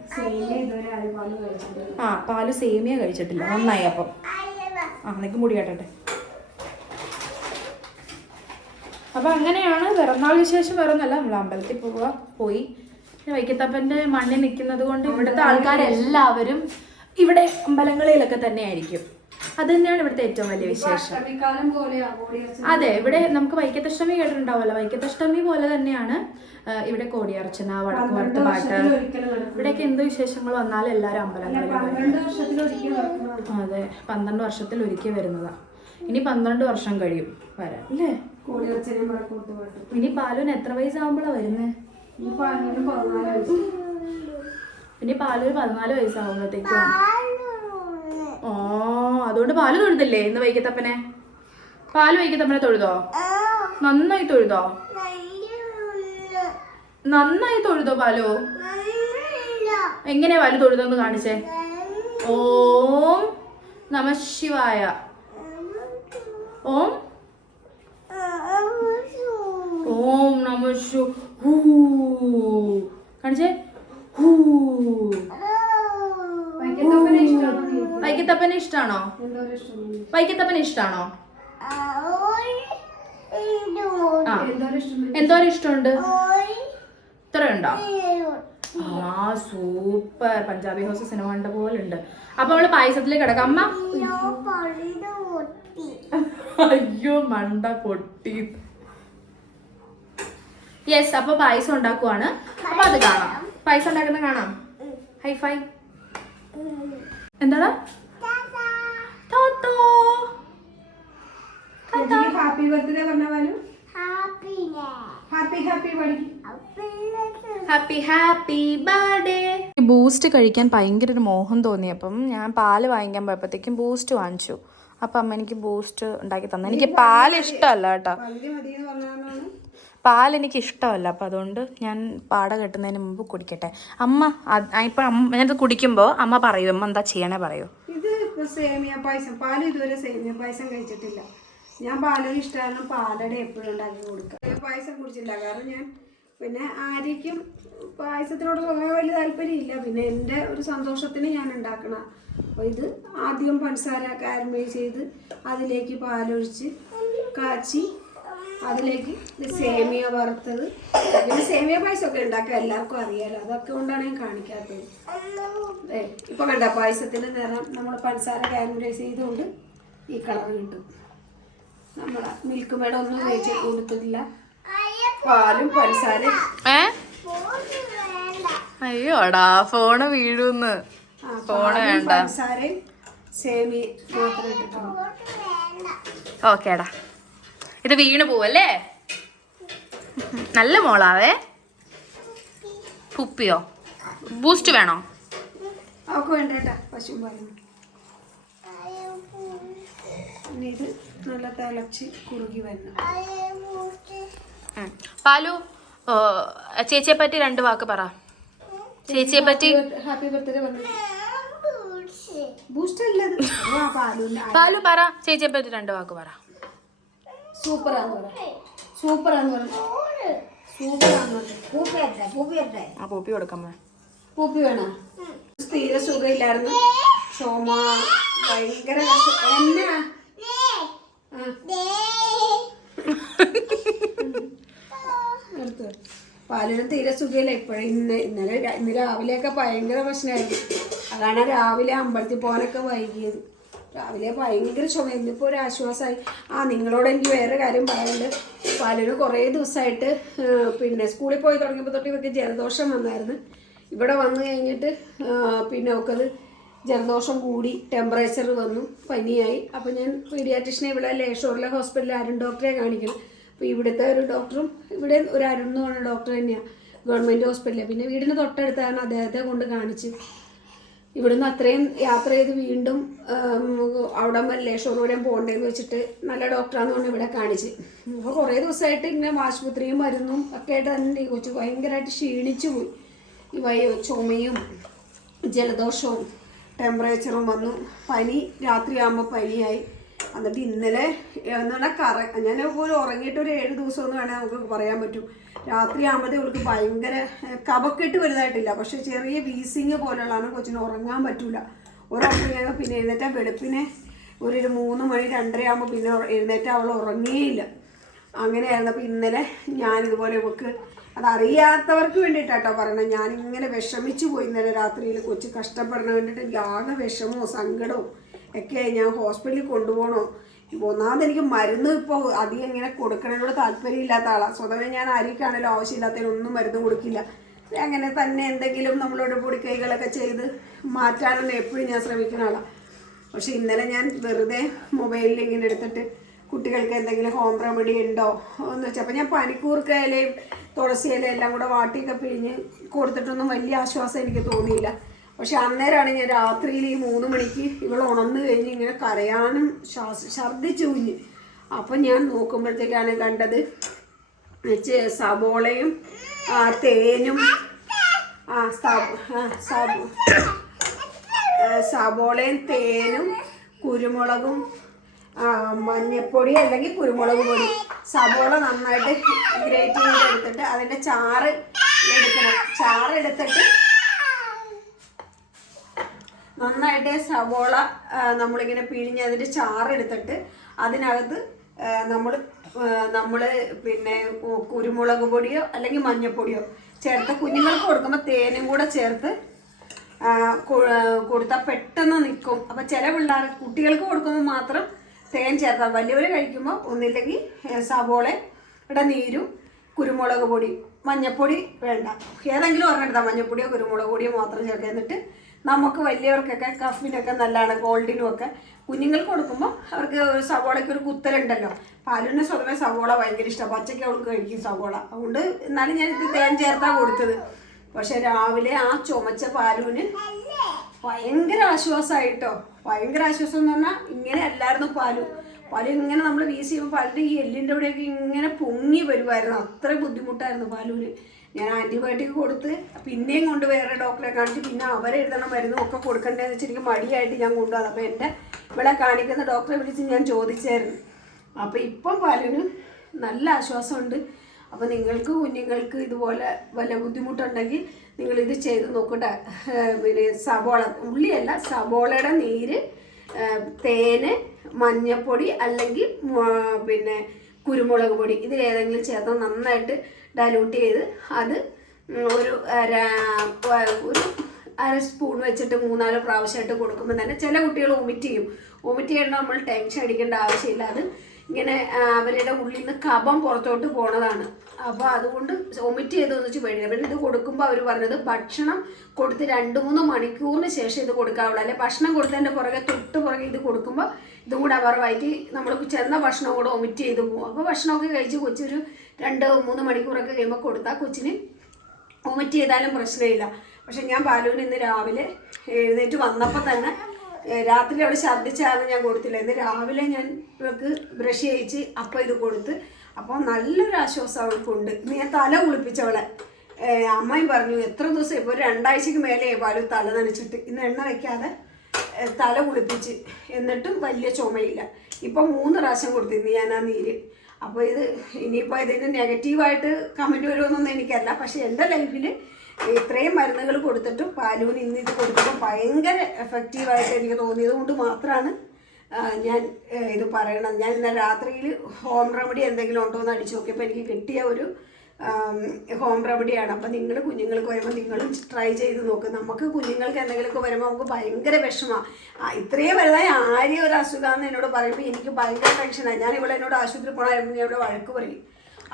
ആ പാല് സേമിയ കഴിച്ചിട്ടില്ല. നന്നായി. അപ്പം നിനക്ക് മുടി കേട്ടെ. അപ്പൊ അങ്ങനെയാണ് പിറന്നാൾ വിശേഷം. വേറൊന്നല്ല, നമ്മൾ അമ്പലത്തിൽ പോയി വൈക്കത്തപ്പന്റെ മണ്ണിൽ നിൽക്കുന്നത് കൊണ്ട് ഇവിടുത്തെ ആൾക്കാരെല്ലാവരും ഇവിടെ അമ്പലങ്ങളിലൊക്കെ തന്നെ ആയിരിക്കും. അത് തന്നെയാണ് ഇവിടുത്തെ ഏറ്റവും വലിയ വിശേഷം. അതെ, ഇവിടെ നമുക്ക് വൈക്കത്തഷ്ടമി കേട്ടിട്ടുണ്ടാവുമല്ലോ. വൈക്കത്തഷ്ടമി പോലെ തന്നെയാണ് ഇവിടെ കോടിയർച്ചന, വടക്ക് വറുത്ത പാട്ട്, ഇവിടെയൊക്കെ എന്ത് വിശേഷങ്ങൾ വന്നാലും എല്ലാവരും അമ്പലങ്ങളിൽ. അതെ, 12 വർഷത്തിൽ ഒരിക്കൽ വരുന്നതാ. ഇനി 12 വർഷം കഴിയും വരാൻ അല്ലേ? ഇനി പാലുവിന് എത്ര വയസ്സാകുമ്പോഴാണ് വരുന്നത്? ഇനി പാലൊരു 14 വയസ്സാകുമ്പോഴത്തേക്കും. അതുകൊണ്ട് പാല് തൊഴുതില്ലേ ഇന്ന് വൈക്കത്തപ്പനെ? പാല് വൈക്കത്തപ്പനെ തൊഴുതോ? നന്നായി തൊഴുതോ? നന്നായി തൊഴുതോ പാലോ? എങ്ങനെയാ പാല് തൊഴുതോന്ന് കാണിച്ചേ. ഓം നമഃ ശിവായ. ഓം ഓം നമഃ ശിവായ. കാണിച്ചേ. വൈക്കത്തപ്പനെ ഇഷ്ടാണോ? വൈക്കത്തപ്പനെ ഇഷ്ടാണോ? എന്തോരം ഇഷ്ടമുണ്ട്? ഇത്രയുണ്ടോ? സൂപ്പർ. പഞ്ചാബി ഹൗസ് സിനിമ കണ്ട പോലെ ഉണ്ട്. അപ്പൊ നമ്മള് പായസത്തിലേക്ക് കിടക്കാം. അമ്മ അയ്യോ മണ്ട പൊട്ടി. യെസ്, അപ്പൊ പായസം ഉണ്ടാക്കുവാണ്. അപ്പൊ അത് കാണാം. പായസം ഉണ്ടാക്കുന്നത് കാണാം. ഹൈഫൈ. എന്താടാ? ഹാപ്പി ബർത്ത്ഡേ പറഞ്ഞാലും ഹാപ്പി ഹാപ്പി ബർത്ത്ഡേ. ബൂസ്റ്റ് കഴിക്കാൻ ഭയങ്കര ഒരു മോഹം തോന്നി. അപ്പം ഞാൻ പാല് വാങ്ങിക്കാൻ പോയപ്പോഴത്തേക്കും ബൂസ്റ്റ് വാങ്ങിച്ചു. അപ്പം അമ്മ എനിക്ക് ബൂസ്റ്റ് ഉണ്ടാക്കി തന്നു. എനിക്ക് പാൽ ഇഷ്ടമല്ല കേട്ടോ, പാലെനിക്ക് ഇഷ്ടമല്ല. അപ്പം അതുകൊണ്ട് ഞാൻ പാട കെട്ടുന്നതിന് മുമ്പ് കുടിക്കട്ടെ. അമ്മ ഇപ്പം ഞാനത് കുടിക്കുമ്പോൾ അമ്മ പറയൂ, അമ്മ എന്താ ചെയ്യണേ പറയൂ. ഇത് സേമിയ പായസം. പാല് ഇതുവരെ സേമിയ പായസം കഴിച്ചിട്ടില്ല. ഞാൻ പാലൊരു ഇഷ്ടമാണ്. പാലട എപ്പോഴും ഉണ്ടാക്കി കൊടുക്കുക. പായസം കുടിച്ചില്ല, കാരണം ഞാൻ പിന്നെ ആര്യയ്ക്കും പായസത്തിനോട് വലിയ താല്പര്യമില്ല. പിന്നെ എൻ്റെ ഒരു സന്തോഷത്തിന് ഞാൻ ഉണ്ടാക്കണം. അപ്പോൾ ഇത് ആദ്യം പഞ്ചസാര കാരമലൈസ് ചെയ്ത് അതിലേക്ക് പാലൊഴിച്ച് കാച്ചി അതിലേക്ക് സേമിയ വറുത്തത്. പിന്നെ സേമിയ പായസമൊക്കെ ഉണ്ടാക്കുക എല്ലാവർക്കും അറിയാലോ, അതൊക്കെ കൊണ്ടാണ് ഞാൻ കാണിക്കാത്തത്. ഇപ്പൊ കണ്ട പായസത്തിന്റെ നിറം നമ്മൾ പഞ്ചസാര കാരമലൈസ് ചെയ്തുകൊണ്ട് ഈ കളർ കിട്ടും. നമ്മളെ മിൽക്ക് മേട ഒന്നും ഉപയോഗിച്ച് കൊടുത്തിട്ടില്ല, പാലും പഞ്ചസാര. അയ്യോടാ ഫോണ് വീഴുന്ന്. പഞ്ചസാരയും സേമിയ മാത്രമേ ഇട്ടിട്ടുള്ളൂ. ഓക്കേടാ, ഇത് വീണ് പോവല്ലേ? നല്ല മോളാവേ. കുപ്പിയോ? ബൂസ്റ്റ് വേണോ? അവക്ക് വേണ്ടേട്ടാ, പശുവും പാലും. ഇത് നല്ല തിളച്ച് കുറുകി വരണം. പാലു, ചേച്ചിയെ പറ്റി 2 വാക്ക് പറ. ചേച്ചിയെ പറ്റി. ഹാപ്പി ബർത്ത്ഡേ പറഞ്ഞു. ബൂസ്റ്റ് അല്ലത്. പാലു പറ, ചേച്ചിയെ പറ്റി 2 വാക്ക് പറ. സൂപ്പറാന്ന് പറ. സൂപ്പറാന്ന് പറഞ്ഞു. സൂപ്പറാന്ന് പറഞ്ഞു. ആ പൂപ്പി കൊടുക്കാം. പൂപ്പി വേണോ? തീരെ സുഖമില്ലായിരുന്നു. ചുമ ഭയങ്കര. എന്നാ പാലിനും തീരെ സുഖമില്ല ഇപ്പോഴും. ഇന്ന് രാവിലെയൊക്കെ ഭയങ്കര പ്രശ്നമായിരുന്നു. അതാണ് രാവിലെ അമ്പലത്തിൽ പോകാനൊക്കെ വൈകിയത്. രാവിലെ ഭയങ്കര ചുമ. ഇന്നിപ്പോൾ ഒരു ആശ്വാസമായി. നിങ്ങളോട് എനിക്ക് വേറെ കാര്യം പറയാനുണ്ട്. പാലിന് കുറേ ദിവസമായിട്ട് പിന്നെ സ്കൂളിൽ പോയി തുടങ്ങിയപ്പോൾ തൊട്ട് ഇവർക്ക് ജലദോഷം വന്നായിരുന്നു. ഇവിടെ വന്നു കഴിഞ്ഞിട്ട് പിന്നെ അവൾക്കത് ജലദോഷം കൂടി, ടെമ്പറേച്ചർ വന്നു, പനിയായി. അപ്പോൾ ഞാൻ പീഡിയാട്രിഷനെ ഇവിടെ ലേഷോറിലെ ഹോസ്പിറ്റലിൽ അരുൺ ഡോക്ടറെ കാണിക്കണം. അപ്പോൾ ഇവിടുത്തെ ഒരു ഡോക്ടറും ഇവിടെ ഒരു അരുൺ എന്ന് പറഞ്ഞ ഡോക്ടർ തന്നെയാണ്, ഗവൺമെൻറ് ഹോസ്പിറ്റലിൽ. പിന്നെ വീടിന് തൊട്ടടുത്താണ്, അദ്ദേഹത്തെ കൊണ്ട് കാണിച്ച്. ഇവിടുന്ന് അത്രയും യാത്ര ചെയ്ത് വീണ്ടും അവിടെ ലേഷോറൂടെയും പോകണ്ടേന്ന് വെച്ചിട്ട് നല്ല ഡോക്ടറാന്ന് പറഞ്ഞ് ഇവിടെ കാണിച്ച്. അപ്പോൾ കുറേ ദിവസമായിട്ട് ഇങ്ങനെ ആശുപത്രിയും മരുന്നും ഒക്കെ ആയിട്ട് തന്നെ കൊച്ചു ഭയങ്കരമായിട്ട് ക്ഷീണിച്ചു പോയി. ചുമയും ജലദോഷവും ടെമ്പറേച്ചറും വന്നു. പനി രാത്രിയാകുമ്പോൾ പനിയായി. എന്നിട്ട് ഇന്നലെ എന്ന് പറഞ്ഞാൽ ഞാൻ പോലും ഉറങ്ങിയിട്ട് ഒരു 7 ദിവസം എന്ന് വേണേൽ നമുക്ക് പറയാൻ പറ്റും. രാത്രി ആകുമ്പോഴത്തേ അവൾക്ക് ഭയങ്കര കഫക്കെട്ട് വലുതായിട്ടില്ല, പക്ഷെ ചെറിയ വീസിങ് പോലുള്ളതാണ്. കൊച്ചിന് ഉറങ്ങാൻ പറ്റൂല. ഉറക്കം കഴിയുമ്പോൾ പിന്നെ എഴുന്നേറ്റാൽ വെളുപ്പിനെ ഒരു 3 മണി 2:30 ആകുമ്പോൾ പിന്നെ എഴുന്നേറ്റാൽ അവൾ ഉറങ്ങിയില്ല. അങ്ങനെയായിരുന്നു. അപ്പോൾ ഇന്നലെ ഞാനിതുപോലെ ഇവൾക്ക് അതറിയാത്തവർക്ക് വേണ്ടിയിട്ടാട്ടോ പറയണത്. ഞാനിങ്ങനെ വിഷമിച്ചു പോയി ഇന്നലെ രാത്രിയിൽ. കൊച്ച് കഷ്ടപ്പെടണ വേണ്ടിയിട്ട് എനിക്ക് ആകെ വിഷമവും സങ്കടവും ഒക്കെ. ഞാൻ ഹോസ്പിറ്റലിൽ കൊണ്ടുപോകണോ, ഒന്നാമത് എനിക്ക് മരുന്ന് ഇപ്പോൾ അധികം ഇങ്ങനെ കൊടുക്കണതിനോട് താല്പര്യമില്ലാത്ത ആളാണ്. സ്വതവേ ഞാൻ ആർക്കാണെങ്കിലും ആവശ്യമില്ലാത്തതിനൊന്നും മരുന്ന് കൊടുക്കില്ല. അങ്ങനെ തന്നെ എന്തെങ്കിലും നമ്മളോട് പൊടിക്കൈകളൊക്കെ ചെയ്ത് മാറ്റാനൊന്നും എപ്പോഴും ഞാൻ ശ്രമിക്കുന്ന ആളാണ്. പക്ഷെ ഇന്നലെ ഞാൻ വെറുതെ മൊബൈലിൽ ഇങ്ങനെ എടുത്തിട്ട് കുട്ടികൾക്ക് എന്തെങ്കിലും ഹോം റെമഡി ഉണ്ടോ എന്ന് വെച്ചാൽ, അപ്പോൾ ഞാൻ പനിക്കൂർക്ക ഇലയും തുളസി ഇലയും എല്ലാം കൂടെ വാട്ടിയൊക്കെ പിഴിഞ്ഞ് കൊടുത്തിട്ടൊന്നും വലിയ ആശ്വാസം എനിക്ക് തോന്നിയില്ല. പക്ഷെ അന്നേരമാണ് ഞാൻ രാത്രിയിൽ ഈ 3 മണിക്ക് ഇവൾ ഉണർന്നു കഴിഞ്ഞ് ഇങ്ങനെ കരയാനും ഛർദ്ദിച്ചു കുഞ്ഞ്. അപ്പം ഞാൻ നോക്കുമ്പോഴത്തേക്കാണ് കണ്ടത് സബോളയും തേനും സബോളയും തേനും കുരുമുളകും മഞ്ഞപ്പൊടി അല്ലെങ്കിൽ കുരുമുളക് പൊടി. സബോള നന്നായിട്ട് ഗ്രേറ്റ് ചെയ്തെടുത്തിട്ട് അതിൻ്റെ ചാറ് എടുക്കണം. ചാറ് എടുത്തിട്ട് നന്നായിട്ട് സവോള നമ്മളിങ്ങനെ പിഴിഞ്ഞ് അതിൻ്റെ ചാറെടുത്തിട്ട് അതിനകത്ത് നമ്മൾ പിന്നെ കുരുമുളക് പൊടിയോ അല്ലെങ്കിൽ മഞ്ഞൾപ്പൊടിയോ ചേർത്ത് കുഞ്ഞുങ്ങൾക്ക് കൊടുക്കുമ്പോൾ തേനും കൂടെ ചേർത്ത് കൊടുത്താൽ പെട്ടെന്ന് നിൽക്കും. അപ്പോൾ ചില കുട്ടികൾക്ക് കൊടുക്കുമ്പോൾ മാത്രം തേൻ ചേർത്താൽ, വലിയവർ കഴിക്കുമ്പോൾ ഒന്നില്ലെങ്കിൽ സവോളയുടെ നീരും കുരുമുളക് പൊടി, മഞ്ഞൾപ്പൊടി വേണ്ട, ഏതെങ്കിലും ഒരെണ്ണം എടുത്താൽ മഞ്ഞൾപ്പൊടിയോ കുരുമുളക് പൊടിയോ മാത്രം ചേർക്കുക. എന്നിട്ട് നമുക്ക് വലിയവർക്കൊക്കെ കഫിനൊക്കെ നല്ലതാണ്, കോൾഡിനും ഒക്കെ. കുഞ്ഞുങ്ങൾക്ക് കൊടുക്കുമ്പോൾ അവർക്ക് സവോളയ്ക്ക് ഒരു കുത്തലുണ്ടല്ലോ. പാലുവിന് സ്വതവേ സവോള ഭയങ്കര ഇഷ്ടമാണ്, പച്ചയ്ക്ക് അവൾക്ക് കഴിക്കും സവോള. അതുകൊണ്ട് എന്നാലും ഞാൻ ഇത് തേൻ ചേർത്താണ് കൊടുത്തത്. പക്ഷെ രാവിലെ ആ ചുമച്ച പാലുവിന് ഭയങ്കര ആശ്വാസമായിട്ടോ. ഭയങ്കര ആശ്വാസം എന്ന് പറഞ്ഞാൽ ഇങ്ങനെ അല്ലായിരുന്നു പാല് ഇങ്ങനെ നമ്മൾ വീശി ചെയ്യുമ്പോൾ പാലിൻ്റെ ഈ എല്ലിൻ്റെ അവിടെയൊക്കെ ഇങ്ങനെ പൊങ്ങി വരുമായിരുന്നു. അത്ര ബുദ്ധിമുട്ടായിരുന്നു പാലുവിന്. ഞാൻ ആൻറ്റിബയോട്ടിക് കൊടുത്ത് പിന്നെയും കൊണ്ട് വേറെ ഡോക്ടറെ കാണിച്ച് പിന്നെ അവരെഴുതണ മരുന്നും ഒക്കെ കൊടുക്കണ്ടേന്ന് വെച്ചാൽ എനിക്ക് മടിയായിട്ട് ഞാൻ കൊണ്ടുപോകും. അപ്പോൾ എൻ്റെ ഇവിടെ കാണിക്കുന്ന ഡോക്ടറെ വിളിച്ച് ഞാൻ ചോദിച്ചായിരുന്നു. അപ്പോൾ ഇപ്പം പാലിന് നല്ല ആശ്വാസമുണ്ട്. അപ്പോൾ നിങ്ങൾക്ക് കുഞ്ഞുങ്ങൾക്ക് ഇതുപോലെ വല്ല ബുദ്ധിമുട്ടുണ്ടെങ്കിൽ നിങ്ങളിത് ചെയ്ത് നോക്കട്ടെ. പിന്നെ സവോള, ഉള്ളിയല്ല, സവോളയുടെ നീര്, തേന്, മഞ്ഞൾപ്പൊടി അല്ലെങ്കിൽ പിന്നെ കുരുമുളക് പൊടി, ഇതിൽ ഏതെങ്കിലും ചേർത്ത് നന്നായിട്ട് ഡൈലൂട്ട് ചെയ്ത് അത് ഒരു അര സ്പൂൺ വെച്ചിട്ട് 3-4 പ്രാവശ്യമായിട്ട് കൊടുക്കുമ്പോൾ തന്നെ ചില കുട്ടികൾ വൊമിറ്റ് ചെയ്യും. വൊമിറ്റ് ചെയ്യണം, നമ്മൾ ടെൻഷൻ അടിക്കേണ്ട ആവശ്യമില്ല. അത് ഇങ്ങനെ അവരുടെ ഉള്ളിൽ നിന്ന് കഫം പുറത്തോട്ട് പോണതാണ്. അപ്പോൾ അതുകൊണ്ട് വൊമിറ്റ് ചെയ്തതെന്ന് വെച്ച് പേടില്ല. പിന്നെ ഇത് കൊടുക്കുമ്പോൾ അവർ പറഞ്ഞത് ഭക്ഷണം കൊടുത്ത് 2-3 മണിക്കൂറിന് ശേഷം ഇത് കൊടുക്കാവുള്ളൂ. അല്ലെ ഭക്ഷണം കൊടുത്തതിൻ്റെ തൊട്ട് പുറകെ ഇത് കൊടുക്കുമ്പോൾ ഇതും കൂടെ അവർ വയറ്റി നമ്മൾ ചെന്ന ഭക്ഷണം കൂടെ വൊമിറ്റ് ചെയ്ത് പോകും. അപ്പോൾ ഭക്ഷണമൊക്കെ കഴിച്ച് കൊച്ചൊരു 2-3 മണിക്കൂറൊക്കെ കഴിയുമ്പോൾ കൊടുത്താൽ കൊച്ചിന് വൊമിറ്റ് ചെയ്താലും പ്രശ്നമില്ല. പക്ഷെ ഞാൻ പാലുവിന് ഇന്ന് രാവിലെ എഴുന്നേറ്റ് വന്നപ്പോൾ തന്നെ രാത്രി അവിടെ ഛർദ്ദിച്ചാണ് ഞാൻ കൊടുത്തില്ല. ഇന്ന് രാവിലെ ഞാൻ ഇവൾക്ക് ബ്രഷ് ചെയ്യിച്ച് അപ്പോൾ ഇത് കൊടുത്ത്. അപ്പോൾ നല്ലൊരു ആശ്വാസം അവൾക്കുണ്ട്. ഇന്ന് ഞാൻ തല കുളിപ്പിച്ചവളെ. അമ്മയും പറഞ്ഞു എത്ര ദിവസം, ഇപ്പോൾ 2 ആഴ്ചക്ക് മേലെ പാലു തല നനച്ചിട്ട്. ഇന്ന് എണ്ണ വയ്ക്കാതെ തല കുളിപ്പിച്ച്, എന്നിട്ടും വലിയ ചുമയില്ല. ഇപ്പം 3 പ്രാവശ്യം കൊടുത്തിരുന്നു ഞാൻ ആ നീര്. അപ്പോൾ ഇത് ഇനിയിപ്പോൾ ഇതിന് നെഗറ്റീവായിട്ട് കമൻറ്റ് വരുമെന്നൊന്നും എനിക്കല്ല. പക്ഷേ എൻ്റെ ലൈഫിൽ ഇത്രയും മരുന്നുകൾ കൊടുത്തിട്ടും പാലുവിന് ഇന്ന് ഇത് കൊടുക്കുമ്പോൾ ഭയങ്കര എഫക്റ്റീവായിട്ട് എനിക്ക് തോന്നിയത് കൊണ്ട് മാത്രമാണ് ഞാൻ ഇത് പറയണത്. ഞാൻ ഇന്നലെ രാത്രിയിൽ ഹോം റെമഡി എന്തെങ്കിലും ഉണ്ടോ എന്ന് അടിച്ചു നോക്കിയപ്പോൾ എനിക്ക് കിട്ടിയ ഒരു ഹോം റെമഡിയാണ്. അപ്പം നിങ്ങൾ കുഞ്ഞുങ്ങൾക്ക് വരുമ്പോൾ നിങ്ങളും ട്രൈ ചെയ്ത് നോക്കുക. നമുക്ക് കുഞ്ഞുങ്ങൾക്ക് എന്തെങ്കിലുമൊക്കെ വരുമ്പോൾ നമുക്ക് ഭയങ്കര വിഷമമാണ്. ഇത്രയും വലുതായി ആരെയും ഒരു അസുഖമാണെന്ന് എന്നോട് പറയുമ്പോൾ എനിക്ക് ഭയങ്കര ടെൻഷനാണ്. ഞാൻ ഇവിടെ എന്നോട് ആശുപത്രി പോകണമായിരുന്നു, ഞാൻ ഇവിടെ വഴക്ക് പറയും.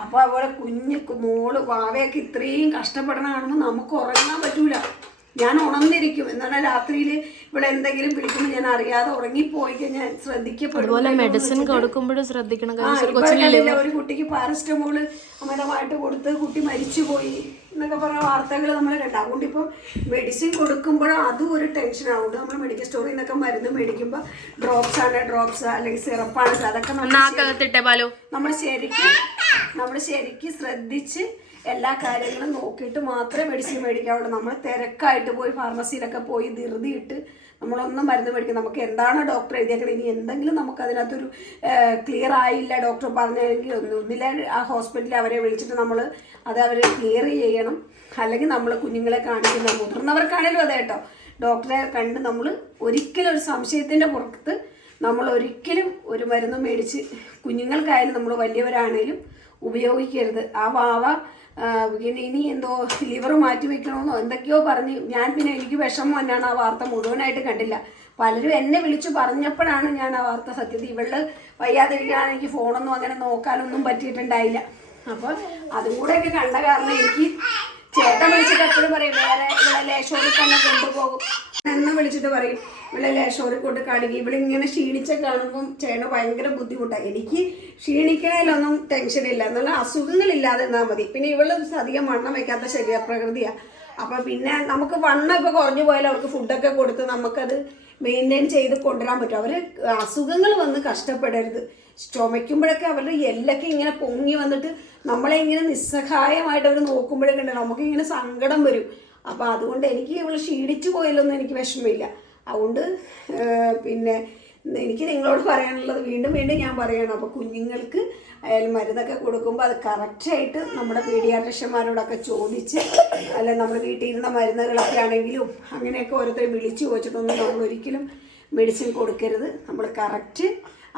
അപ്പോൾ അതുപോലെ മോള് വാവയൊക്കെ ഇത്രയും കഷ്ടപ്പെടണ കാണുമ്പോൾ നമുക്ക് ഉറങ്ങാൻ പറ്റൂല. ഞാൻ ഉണർന്നിരിക്കും. എന്നാൽ രാത്രിയിൽ ഇവിടെ എന്തെങ്കിലും വിളിക്കുമ്പോൾ ഞാൻ അറിയാതെ ഉറങ്ങിപ്പോയി കഴിഞ്ഞാൽ ശ്രദ്ധിക്കപ്പെടും. മെഡിസിൻ കൊടുക്കുമ്പോഴും ശ്രദ്ധിക്കണം. ഒരു കുട്ടിക്ക് പാരസ്റ്റമോള് അമിതമായിട്ട് കൊടുത്ത് കുട്ടി മരിച്ചുപോയി എന്നൊക്കെ പറഞ്ഞ വാർത്തകൾ നമ്മൾ കണ്ട. അതുകൊണ്ട് ഇപ്പം മെഡിസിൻ കൊടുക്കുമ്പോഴും അതും ഒരു ടെൻഷൻ ആവുന്നുണ്ട്. നമ്മൾ മെഡിക്കൽ സ്റ്റോറിൽ നിന്നൊക്കെ മരുന്ന് മേടിക്കുമ്പോൾ ഡ്രോപ്സ് അല്ലെങ്കിൽ സിറപ്പാണ്, അതൊക്കെ നമ്മൾ ശരിക്കും ശ്രദ്ധിച്ച് എല്ലാ കാര്യങ്ങളും നോക്കിയിട്ട് മാത്രമേ മെഡിസിൻ മേടിക്കാവുള്ളൂ. നമ്മൾ തിരക്കായിട്ട് നിർബന്ധമായിട്ട് പോയി ഫാർമസിയിലൊക്കെ പോയി ധൃതിയിട്ട് നമ്മളൊന്നും മരുന്ന് മേടിക്കും. നമുക്ക് എന്താണ് ഡോക്ടർ എഴുതിയേക്കുന്നത്, ഇനി എന്തെങ്കിലും നമുക്ക് അതിനകത്തൊരു ക്ലിയർ ആയില്ല ഡോക്ടർ പറഞ്ഞെങ്കിൽ ഒന്നില്ല ആ ഹോസ്പിറ്റലിൽ അവരെ വിളിച്ചിട്ട് നമ്മൾ അത് അവർ ക്ലിയർ ചെയ്യണം. അല്ലെങ്കിൽ നമ്മൾ കുഞ്ഞുങ്ങളെ കാണിക്കുന്ന മുതിർന്നവർക്കാണേലും അതെ കേട്ടോ, ഡോക്ടറെ കണ്ട് നമ്മൾ ഒരിക്കലും ഒരു സംശയത്തിൻ്റെ പുറത്ത് നമ്മൾ ഒരിക്കലും ഒരു മരുന്ന് മേടിച്ച് കുഞ്ഞുങ്ങൾക്കായാലും നമ്മൾ വലിയവരാണേലും ഉപയോഗിക്കരുത്. ആ വാവ പിന്നെ ഇനി എന്തോ ലിവർ മാറ്റി വെക്കണമെന്നോ എന്തൊക്കെയോ പറഞ്ഞ് ഞാൻ പിന്നെ എനിക്ക് വിഷമം തന്നെയാണ് ആ വാർത്ത മുഴുവനായിട്ട് കണ്ടില്ല. പലരും എന്നെ വിളിച്ചു പറഞ്ഞപ്പോഴാണ് ഞാൻ ആ വാർത്ത സത്യത്തിൽ ഇവള് വയ്യാതിരിക്കുകയാണ്, എനിക്ക് ഫോണൊന്നും അങ്ങനെ നോക്കാനൊന്നും പറ്റിയിട്ടുണ്ടായില്ല. അപ്പോൾ അതും കൂടെയൊക്കെ കണ്ട കാരണം എനിക്ക് ചേട്ടൻ വിളിച്ചിട്ട് എപ്പോഴും പറയും വേറെ ഇവിടെ ലേശോറി തന്നെ കൊണ്ടുപോകും എന്ന് വിളിച്ചിട്ട് പറയും ഇവിടെ ലേശോറി കൊണ്ട് കാണിക്കും. ഇവളിങ്ങനെ ക്ഷീണിച്ച കാണുമ്പം ചേട്ടന് ഭയങ്കര ബുദ്ധിമുട്ടാണ്. എനിക്ക് ക്ഷീണിക്കണേലൊന്നും ടെൻഷനില്ല, എന്നാൽ അസുഖങ്ങളില്ലാതെ എന്നാൽ മതി. പിന്നെ ഇവള് അധികം വണ്ണം വയ്ക്കാത്ത ശരീരപ്രകൃതിയാണ്. അപ്പം പിന്നെ നമുക്ക് വണ്ണം ഇപ്പോൾ കുറഞ്ഞു പോയാൽ അവർക്ക് ഫുഡൊക്കെ കൊടുത്ത് നമുക്കത് മെയിൻറ്റെയിൻ ചെയ്ത് കൊണ്ടുവരാൻ പറ്റും. അവർ അസുഖങ്ങൾ വന്ന് കഷ്ടപ്പെടരുത്. ചുമയ്ക്കുമ്പോഴൊക്കെ അവരുടെ എല്ലൊക്കെ ഇങ്ങനെ പൊങ്ങി വന്നിട്ട് നമ്മളെ ഇങ്ങനെ നിസ്സഹായമായിട്ട് അവർ നോക്കുമ്പോഴൊക്കെ ഉണ്ടല്ലോ നമുക്കിങ്ങനെ സങ്കടം വരും. അപ്പോൾ അതുകൊണ്ട് എനിക്ക് ഇവൾ ക്ഷീണിച്ചു പോയല്ലൊന്നും എനിക്ക് വിഷമമില്ല. അതുകൊണ്ട് പിന്നെ എനിക്ക് നിങ്ങളോട് പറയാനുള്ളത് വീണ്ടും വീണ്ടും ഞാൻ പറയണം. അപ്പോൾ കുഞ്ഞുങ്ങൾക്ക് മരുന്നൊക്കെ കൊടുക്കുമ്പോൾ അത് കറക്റ്റായിട്ട് നമ്മുടെ പീഡിയാട്രിഷ്യന്മാരോടൊക്കെ ചോദിച്ച്, അല്ല നമ്മൾ വീട്ടിൽ ഇരുന്ന മരുന്നുകളൊക്കെ ആണെങ്കിലും അങ്ങനെയൊക്കെ ഓരോരുത്തരെ വിളിച്ചു ചോദിച്ചിട്ടൊന്നും നമ്മൾ ഒരിക്കലും മെഡിസിൻ കൊടുക്കരുത്. നമ്മൾ കറക്റ്റ്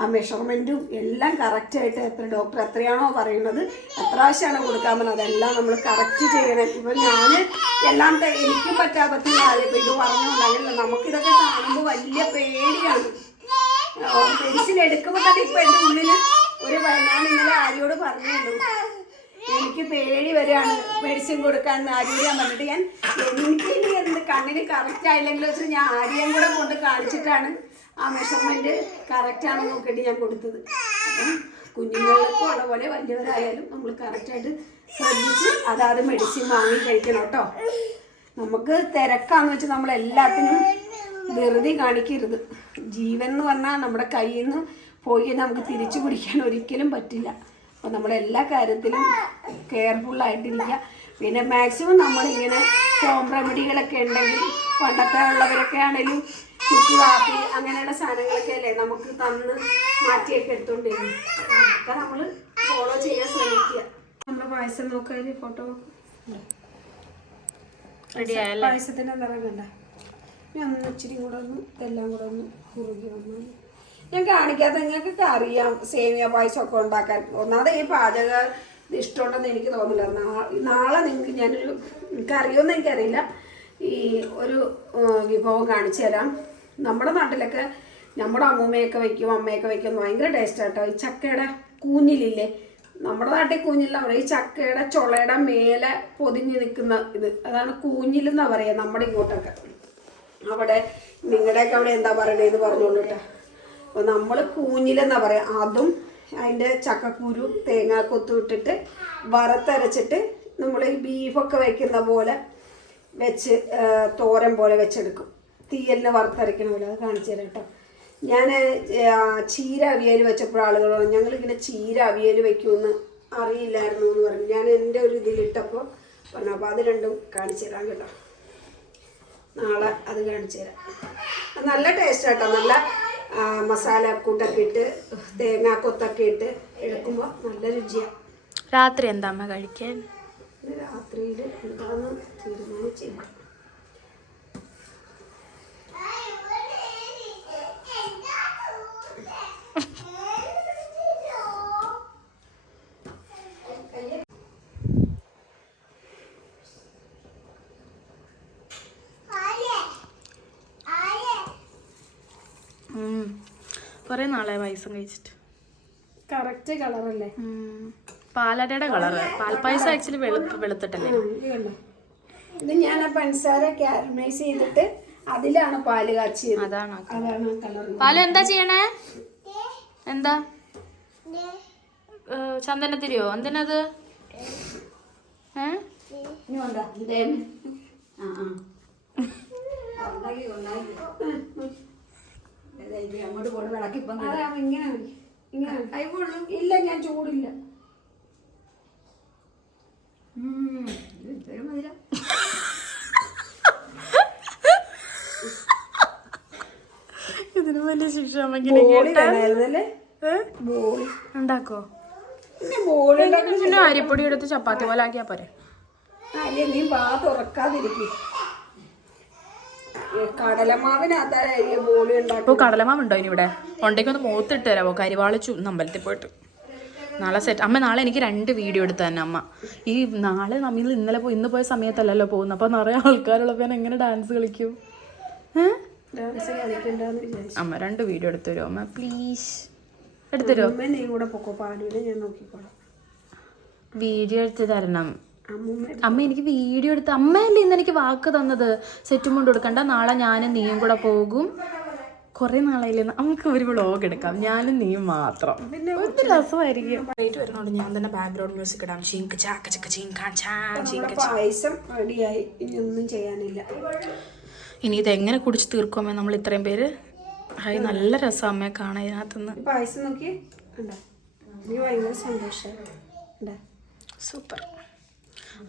ആ മെഷർമെൻറ്റും എല്ലാം കറക്റ്റായിട്ട് ഡോക്ടർ എത്രയാണോ പറയുന്നത് എത്ര ആവശ്യമാണ് കൊടുക്കാൻ പറ്റുന്നത് അതെല്ലാം നമ്മൾ കറക്റ്റ് ചെയ്യണം. ഇപ്പം ഞാൻ എല്ലാം എനിക്കും പറ്റാത്ത കാര്യം ഇപ്പം ഇത് പറഞ്ഞുകൊണ്ടല്ല, നമുക്കിതൊക്കെ കാണുമ്പോൾ വലിയ പേടിയാണ്. മെഡിസിൻ എടുക്കുമ്പോൾ തന്നെ ഇപ്പം എൻ്റെ ഉള്ളിൽ ഒരു ഞാൻ ഇന്നലെ ആര്യോട് പറഞ്ഞുള്ളൂ, എനിക്ക് പേടി വരികയാണ് മെഡിസിൻ കൊടുക്കാൻ. ആര്യോട് ഞാൻ പറഞ്ഞിട്ട് എനിക്ക് ഇനി എന്ത് കണ്ണിന് കറക്റ്റ് ആയില്ലെങ്കിലും വെച്ചാൽ ഞാൻ ആര്യം കൂടെ കൊണ്ട് കാണിച്ചിട്ടാണ് ആ മെഷർമെൻറ്റ് കറക്റ്റാണെന്ന് നോക്കിയിട്ട് ഞാൻ കൊടുത്തത്. അപ്പം കുഞ്ഞുങ്ങൾക്കും ഉള്ള പോലെ വലിയവരായാലും നമ്മൾ കറക്റ്റായിട്ട് ശ്രദ്ധിച്ച് അതാത് മെഡിസിൻ വാങ്ങി കഴിക്കണം കേട്ടോ. നമുക്ക് തിരക്കാന്ന് വെച്ചാൽ നമ്മൾ എല്ലാത്തിനും ധൃതി കാണിക്കരുത്. ജീവൻ എന്ന് പറഞ്ഞാൽ നമ്മുടെ കയ്യിൽ നിന്ന് പോയി നമുക്ക് തിരിച്ചു പിടിക്കാൻ ഒരിക്കലും പറ്റില്ല. അപ്പോൾ നമ്മളെല്ലാ കാര്യത്തിലും കെയർഫുള്ളായിട്ടിരിക്കുക. പിന്നെ മാക്സിമം നമ്മളിങ്ങനെ ഹോം റെമഡികളൊക്കെ ഉണ്ടെങ്കിൽ പണ്ടത്തെ ഉള്ളവരൊക്കെ ആണെങ്കിലും ചുക്ക് കാപ്പി അങ്ങനെയുള്ള സാധനങ്ങളൊക്കെ അല്ലേ നമുക്ക് തന്ന് മാറ്റിയൊക്കെ എടുത്തോണ്ടിരുന്നു. അതൊക്കെ നമ്മൾ ഫോളോ ചെയ്യാൻ ശ്രമിക്കുക. നമ്മുടെ പായസം നോക്കാൻ ഫോട്ടോ പായസത്തിൻ്റെ നിറം കണ്ട ഞാൻ ഒന്ന് ഇച്ചിരി കൂടെ ഒന്ന് ഇതെല്ലാം കൂടെ ഒന്ന് കുറുകി വന്നു. ഞാൻ കാണിക്കാത്ത നിങ്ങൾക്കൊക്കെ അറിയാം സേമിയ പായസമൊക്കെ ഉണ്ടാക്കാൻ. ഒന്നാമത് ഈ പാചക ഇഷ്ടമുണ്ടെന്ന് എനിക്ക് തോന്നില്ല. നാളെ നിങ്ങൾക്ക് ഞാനൊരു എനിക്കറിയുമെന്ന് എനിക്കറിയില്ല ഈ ഒരു വിഭവം കാണിച്ചു തരാം. നമ്മുടെ നാട്ടിലൊക്കെ നമ്മുടെ അമ്മൂമ്മയൊക്കെ വയ്ക്കും അമ്മയൊക്കെ വയ്ക്കും ഭയങ്കര ടേസ്റ്റാട്ടോ. ഈ ചക്കയുടെ കൂഞ്ഞിലില്ലേ, നമ്മുടെ നാട്ടിൽ കൂഞ്ഞില്ല പറയും, ഈ ചക്കയുടെ ചുളയുടെ മേലെ പൊതിഞ്ഞ് നിൽക്കുന്ന ഇത് അതാണ് കൂഞ്ഞിലെന്നാണ് പറയുക നമ്മുടെ ഇങ്ങോട്ടൊക്കെ. അവിടെ നിങ്ങളുടെയൊക്കെ അവിടെ എന്താ പറയണേന്ന് പറഞ്ഞോളൂ കേട്ടോ. അപ്പോൾ നമ്മൾ കൂഞ്ഞിലെന്നാണ് പറയുക. അതും അതിൻ്റെ ചക്കക്കുരു തേങ്ങാക്കൊത്തും ഇട്ടിട്ട് വറുത്തരച്ചിട്ട് നമ്മൾ ഈ ബീഫൊക്കെ വയ്ക്കുന്ന പോലെ വെച്ച് തോരൻ പോലെ വെച്ചെടുക്കും. തീയലിന് വറുത്തരയ്ക്കണ പോലെ. അത് കാണിച്ചു തരാം കേട്ടോ. ഞാൻ ചീര അവിയൽ വെച്ചപ്പോൾ ആളുകൾ പറഞ്ഞു ഞങ്ങളിങ്ങനെ ചീര അവിയൽ വയ്ക്കുമെന്ന് അറിയില്ലായിരുന്നു എന്ന് പറഞ്ഞു. ഞാൻ എൻ്റെ ഒരു ഇതിലിട്ടപ്പോൾ പറഞ്ഞു. അപ്പോൾ അത് രണ്ടും കാണിച്ചു തരാം കേട്ടോ. നാളെ അത് കാണിച്ചു തരാം. നല്ല ടേസ്റ്റ് കേട്ടോ. നല്ല മസാല കൂട്ടൊക്കെ ഇട്ട് തേങ്ങാക്കൊത്തൊക്കെ ഇട്ട് എടുക്കുമ്പോൾ നല്ല രുചിയാണ്. രാത്രി എന്താ അമ്മ കഴിക്കാൻ? രാത്രിയിൽ എന്താണെന്ന് തീരുമാനിച്ചില്ല. കുറേ നാളായി പായസം കഴിച്ചിട്ട്. കറക്റ്റ് കളറല്ലേ? പാലടയുടെ കളറ്. പാൽപ്പായസം ആക്ച്വലി വെളുത്തിട്ടല്ലേ. ഇത് ഞാൻ പഞ്ചസാര കാരമൈസ് ചെയ്തിട്ട് അതിലാണ് പാല് കാച്ചിയത്. അതാണ് കളർ. പാല് എന്താ ചെയ്യണേ? എന്താ ചന്ദനത്തിരിയോ? എന്തിനത്? അങ്ങോട്ട് കൊണ്ട് വിളക്കിപ്പം ഇല്ല ഞാൻ ചൂടില്ല. വലിയ ശിക്ഷ ബോളി വേണമായിരുന്നല്ലേ? ബോളി ഉണ്ടാക്കോ? പിന്നെ ബോളി പിന്നെ അരിപ്പൊടി എടുത്ത് ചപ്പാത്തി പോലെ ആക്കിയാ പോരെ? അല്ലേ നീ വാ തുറക്കാതിരിക്കും. കടലമാവിനകത്തായിരിക്കും ബോളി ഉണ്ടാക്കും. ഇപ്പോൾ കടലമാവുണ്ടോ ഇനി ഇവിടെ? ഉണ്ടെങ്കിൽ ഒന്ന് മൂത്തിട്ട് തരാമോ? കരിവാളിച്ചു അമ്പലത്തിൽ പോയിട്ട് നാളെ സെറ്റ്. അമ്മ നാളെ എനിക്ക് 2 വീഡിയോ എടുത്തു തന്നെ അമ്മ. ഈ നാളെ നമ്മൾ ഇന്ന് പോയ സമയത്തല്ലല്ലോ പോകുന്നത്. അപ്പോൾ നിറയെ ആൾക്കാരുള്ളപ്പോൾ ഞാൻ എങ്ങനെ ഡാൻസ് കളിക്കും? അമ്മ 2 വീഡിയോ എടുത്തു തരുമോ അമ്മ പ്ലീസ്? എടുത്തു തരുമോ? നീ കൂടെ പൊക്കോ, പാടിയുടെ ഞാൻ നോക്കിക്കോളാം. വീഡിയോ എടുത്ത് തരണം അമ്മ. എനിക്ക് വീഡിയോ എടുത്ത് അമ്മയല്ലേ ഇന്ന് എനിക്ക് വാക്ക് തന്നത് സെറ്റും കൊണ്ട് കൊടുക്കണ്ട, നാളെ ഞാനും നീയും കൂടെ പോകും. കുറേ നാളായില്ലേ നമുക്ക് ഒരു വ്ളോഗ് എടുക്കാം, ഞാനും നീയും മാത്രം. പിന്നെ ഒരു രസമായിരിക്കും. റേറ്റ് വരുന്നോണ്ട് ഞാൻ തന്നെ ബാക്ക്ഗ്രൗണ്ട് മ്യൂസിക് ഇടാം. പായസം റെഡിയായി, ഇനി ഒന്നും ചെയ്യാനില്ല. ഇനി ഇതെങ്ങനെ കുടിച്ച് തീർക്കുമേ നമ്മൾ ഇത്രയും പേര്? ഹായ്, നല്ല രസം അമ്മയെ കാണാൻ ഇതിനകത്തുനിന്ന്. പായസം നോക്കി എനിക്ക് ഭയങ്കര സന്തോഷമായി. സൂപ്പർ.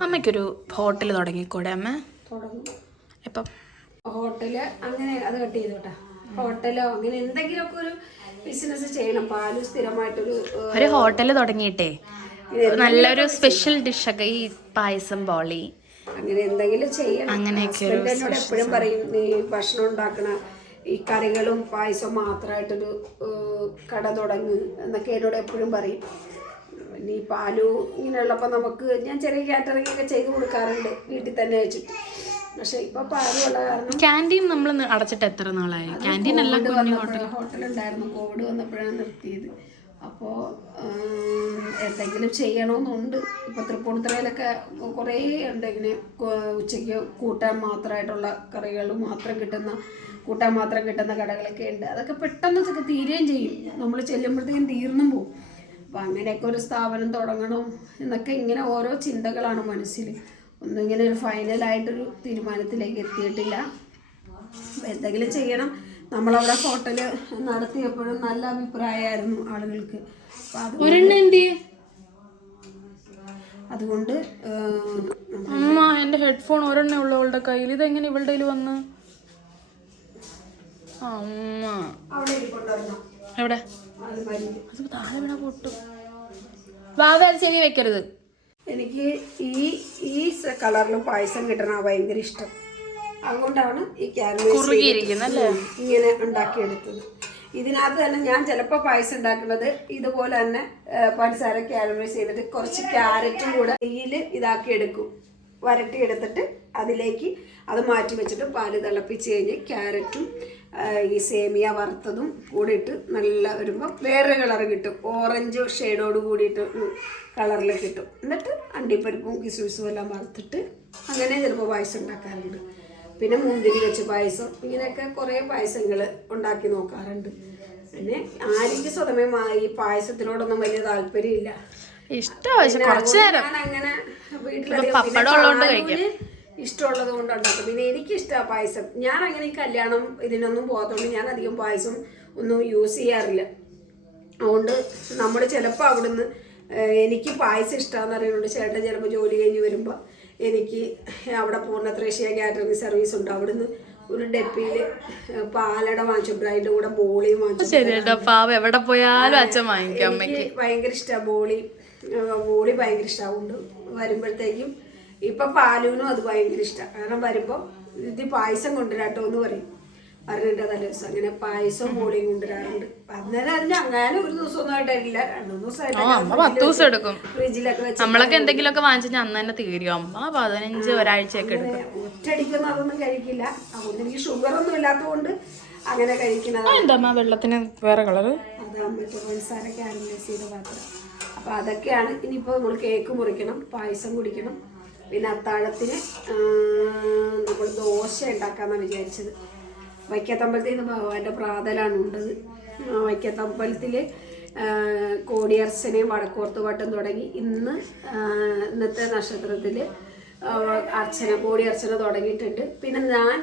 അമ്മയ്ക്കൊരു ഹോട്ടൽ തുടങ്ങിക്കൂടെ അമ്മ? തുടങ്ങും. എപ്പം? ഹോട്ടല് അങ്ങനെ അത് കട്ട് ചെയ്തോട്ടാ. ഹോട്ടലോ അങ്ങനെ എന്തെങ്കിലുമൊക്കെ ഒരു ബിസിനസ് ചെയ്യണം. പാല് സ്ഥിരമായിട്ടൊരു ഹോട്ടൽ തുടങ്ങിയിട്ടേ നല്ലൊരു സ്പെഷ്യൽ ഡിഷൊക്കെ, ഈ പായസം ബോളി അങ്ങനെ എന്തെങ്കിലും ചെയ്യണം. അങ്ങനെയൊക്കെ എന്നോട് എപ്പോഴും പറയും, നീ ഭക്ഷണം ഉണ്ടാക്കണ ഈ കറികളും പായസവും മാത്രമായിട്ടൊരു കട തുടങ്ങും എന്നൊക്കെ എന്നോട് എപ്പോഴും പറയും. നീ പാലു ഇങ്ങനെയുള്ളപ്പോൾ നമുക്ക് ഞാൻ ചെറിയ കാറ്ററിംഗ് ഒക്കെ ചെയ്ത് കൊടുക്കാറുണ്ട് വീട്ടിൽ തന്നെ വെച്ചിട്ട്. പക്ഷെ ഇപ്പൊ പാലുള്ള കാരണം ക്യാൻറ്റീൻ നമ്മൾ അടച്ചിട്ട് എത്ര നാളായി? ക്യാൻറ്റീൻ അല്ല, ഹോട്ടലുണ്ടായിരുന്നു. കോവിഡ് വന്നപ്പോഴാണ് നിർത്തിയത്. അപ്പോൾ എന്തെങ്കിലും ചെയ്യണമെന്നുണ്ട്. ഇപ്പൊ തൃപ്പൂണിത്തുറയിലൊക്കെ കുറേ ഉണ്ട് ഇങ്ങനെ ഉച്ചയ്ക്ക് കൂട്ടാൻ മാത്രമായിട്ടുള്ള കറികൾ മാത്രം കിട്ടുന്ന കടകളൊക്കെ ഉണ്ട്. അതൊക്കെ പെട്ടെന്ന് തീരുകയും ചെയ്യും. നമ്മൾ ചെല്ലുമ്പോഴത്തേക്കും തീർന്നും പോകും. അപ്പം അങ്ങനെയൊക്കെ ഒരു സ്ഥാപനം തുടങ്ങണം എന്നൊക്കെ ഇങ്ങനെ ഓരോ ചിന്തകളാണ് മനസ്സിൽ. ഒന്നും ഇങ്ങനെ ഒരു ഫൈനലായിട്ടൊരു തീരുമാനത്തിലേക്ക് എത്തിയിട്ടില്ല. എന്തെങ്കിലും ചെയ്യണം. നമ്മളവിടെ ഹോട്ടല് നടത്തിയപ്പോഴും നല്ല അഭിപ്രായമായിരുന്നു ആളുകൾക്ക്. അതുകൊണ്ട് അമ്മ എൻ്റെ ഹെഡ്ഫോൺ ഒരെണ്ണേ ഉള്ളൂ അവളുടെ കയ്യിൽ. ഇതെങ്ങനെ ഇവളുടെ കയ്യിൽ വന്ന്? അമ്മ എവിടെ? അത് താഴെ വീണ പൊട്ടും. വാവ അത് ചെവി വെക്കരുത്. എനിക്ക് ഈ കളറിലും പായസം കിട്ടണ ഭയങ്കര ഇഷ്ടം. അതുകൊണ്ടാണ് ഈ കാരമൽ ഇങ്ങനെ ഉണ്ടാക്കിയെടുത്തത്. ഇതിനകത്ത് തന്നെ ഞാൻ ചിലപ്പോൾ പായസം ഉണ്ടാക്കുന്നത് ഇതുപോലെ തന്നെ പഞ്ചസാര കാരമലൈസ് ചെയ്തിട്ട് കുറച്ച് ക്യാരറ്റും കൂടെ നെയ്യിൽ ഇതാക്കി എടുക്കും. വരട്ടിയെടുത്തിട്ട് അതിലേക്ക് അത് മാറ്റി വെച്ചിട്ട് പാല് തിളപ്പിച്ച് കഴിഞ്ഞ് ക്യാരറ്റും ഈ സേമിയ വറുത്തതും കൂടി ഇട്ട് നല്ല വരുമ്പോൾ വേറൊരു കളർ കിട്ടും. ഓറഞ്ച് ഷെയ്ഡോട് കൂടിയിട്ട് കളറിൽ കിട്ടും. എന്നിട്ട് അണ്ടിപ്പരിപ്പും കിസ്മിസും എല്ലാം വറുത്തിട്ട് അങ്ങനെ ചിലപ്പോൾ പായസം ഉണ്ടാക്കാറുണ്ട്. പിന്നെ മുന്തിരി വെച്ച് പായസം, ഇങ്ങനെയൊക്കെ കുറേ പായസങ്ങൾ ഉണ്ടാക്കി നോക്കാറുണ്ട്. പിന്നെ ആര്യക്ക് സ്വതമേ ഈ പായസത്തിനോടൊന്നും വലിയ താല്പര്യമില്ല. അങ്ങനെ വീട്ടിലധികം ഇഷ്ടമുള്ളത് കൊണ്ട് ഉണ്ടാക്കും. പിന്നെ എനിക്കിഷ്ടമാണ് പായസം. ഞാൻ അങ്ങനെ ഈ കല്യാണം ഇതിനൊന്നും പോകാത്തതുകൊണ്ട് ഞാൻ അധികം പായസം ഒന്നും യൂസ് ചെയ്യാറില്ല. അതുകൊണ്ട് നമ്മൾ ചിലപ്പോൾ അവിടുന്ന് എനിക്ക് പായസം ഇഷ്ടമാണെന്ന് അറിയുന്നുണ്ട്. ചേട്ടൻ ചിലപ്പോൾ ജോലി കഴിഞ്ഞ് വരുമ്പോൾ എനിക്ക് അവിടെ പൂർണ്ണത്രേഷ്യ കാറ്ററിംഗ് സർവീസ് ഉണ്ട്. അവിടുന്ന് ഒരു ഡെപ്പിയിൽ പാലട വാങ്ങിച്ചിട്ടുണ്ട്. അതിൻ്റെ കൂടെ ബോളിയും വാങ്ങിച്ചു. എവിടെ പോയാലും അച്ഛൻ വാങ്ങിക്കും. എനിക്ക് ഭയങ്കര ഇഷ്ടമാണ് ബോളി ഭയങ്കര ഇഷ്ടമാവുണ്ട്. വരുമ്പോഴത്തേക്കും ഇപ്പൊ പാലൂനും അത് ഭയങ്കര ഇഷ്ടമാണ്. കാരണം വരുമ്പോൾ ഇത് പായസം കൊണ്ടുവരാട്ടോ എന്ന് പറയും. പറഞ്ഞിട്ട് തലേ ദിവസം അങ്ങനെ പായസവും ബോളിയും കൊണ്ടുവരാറുണ്ട്. അന്നേരം അതിന് അങ്ങനെ ഒരു ദിവസമൊന്നും ആയിട്ടില്ല, 2-3 ദിവസമായിട്ട് ഫ്രിഡ്ജിലൊക്കെ വെച്ച് നമ്മളൊക്കെ എന്തെങ്കിലുമൊക്കെ വാങ്ങിച്ചാൽ അന്ന് തന്നെ തീരും. അമ്മ 15 ഒരാഴ്ചയൊക്കെ എടുക്കും. ഒറ്റയടിക്കൊന്നും അതൊന്നും കഴിക്കില്ല. അതുകൊണ്ട് എനിക്ക് ഷുഗറൊന്നും ഇല്ലാത്തതുകൊണ്ട് അങ്ങനെ കഴിക്കുന്നത്. എന്താ വെള്ളത്തിന് വേറെ കളറ്? അത് മറ്റേ പഞ്ചസാര കാരമലൈസ് ചെയ്ത പാത്രം. അപ്പൊ അതൊക്കെയാണ്. ഇനിയിപ്പോ നമ്മൾ കേക്ക് മുറിക്കണം, പായസം കുടിക്കണം. പിന്നെ അത്താഴത്തിന് നമ്മൾ ദോശ ഉണ്ടാക്കാന്നാണ് വിചാരിച്ചത്. വൈക്കത്തമ്പലത്തിൽ നിന്ന് ഭഗവാന്റെ പ്രാതലാണ് ഉണ്ടത്. വൈക്കത്തമ്പലത്തിൽ കോടിയർച്ചനയും വടക്കോർത്ത് വട്ടം തുടങ്ങി ഇന്നത്തെ നക്ഷത്രത്തിൽ കോടി അർച്ചന തുടങ്ങിയിട്ടുണ്ട്. പിന്നെ ഞാൻ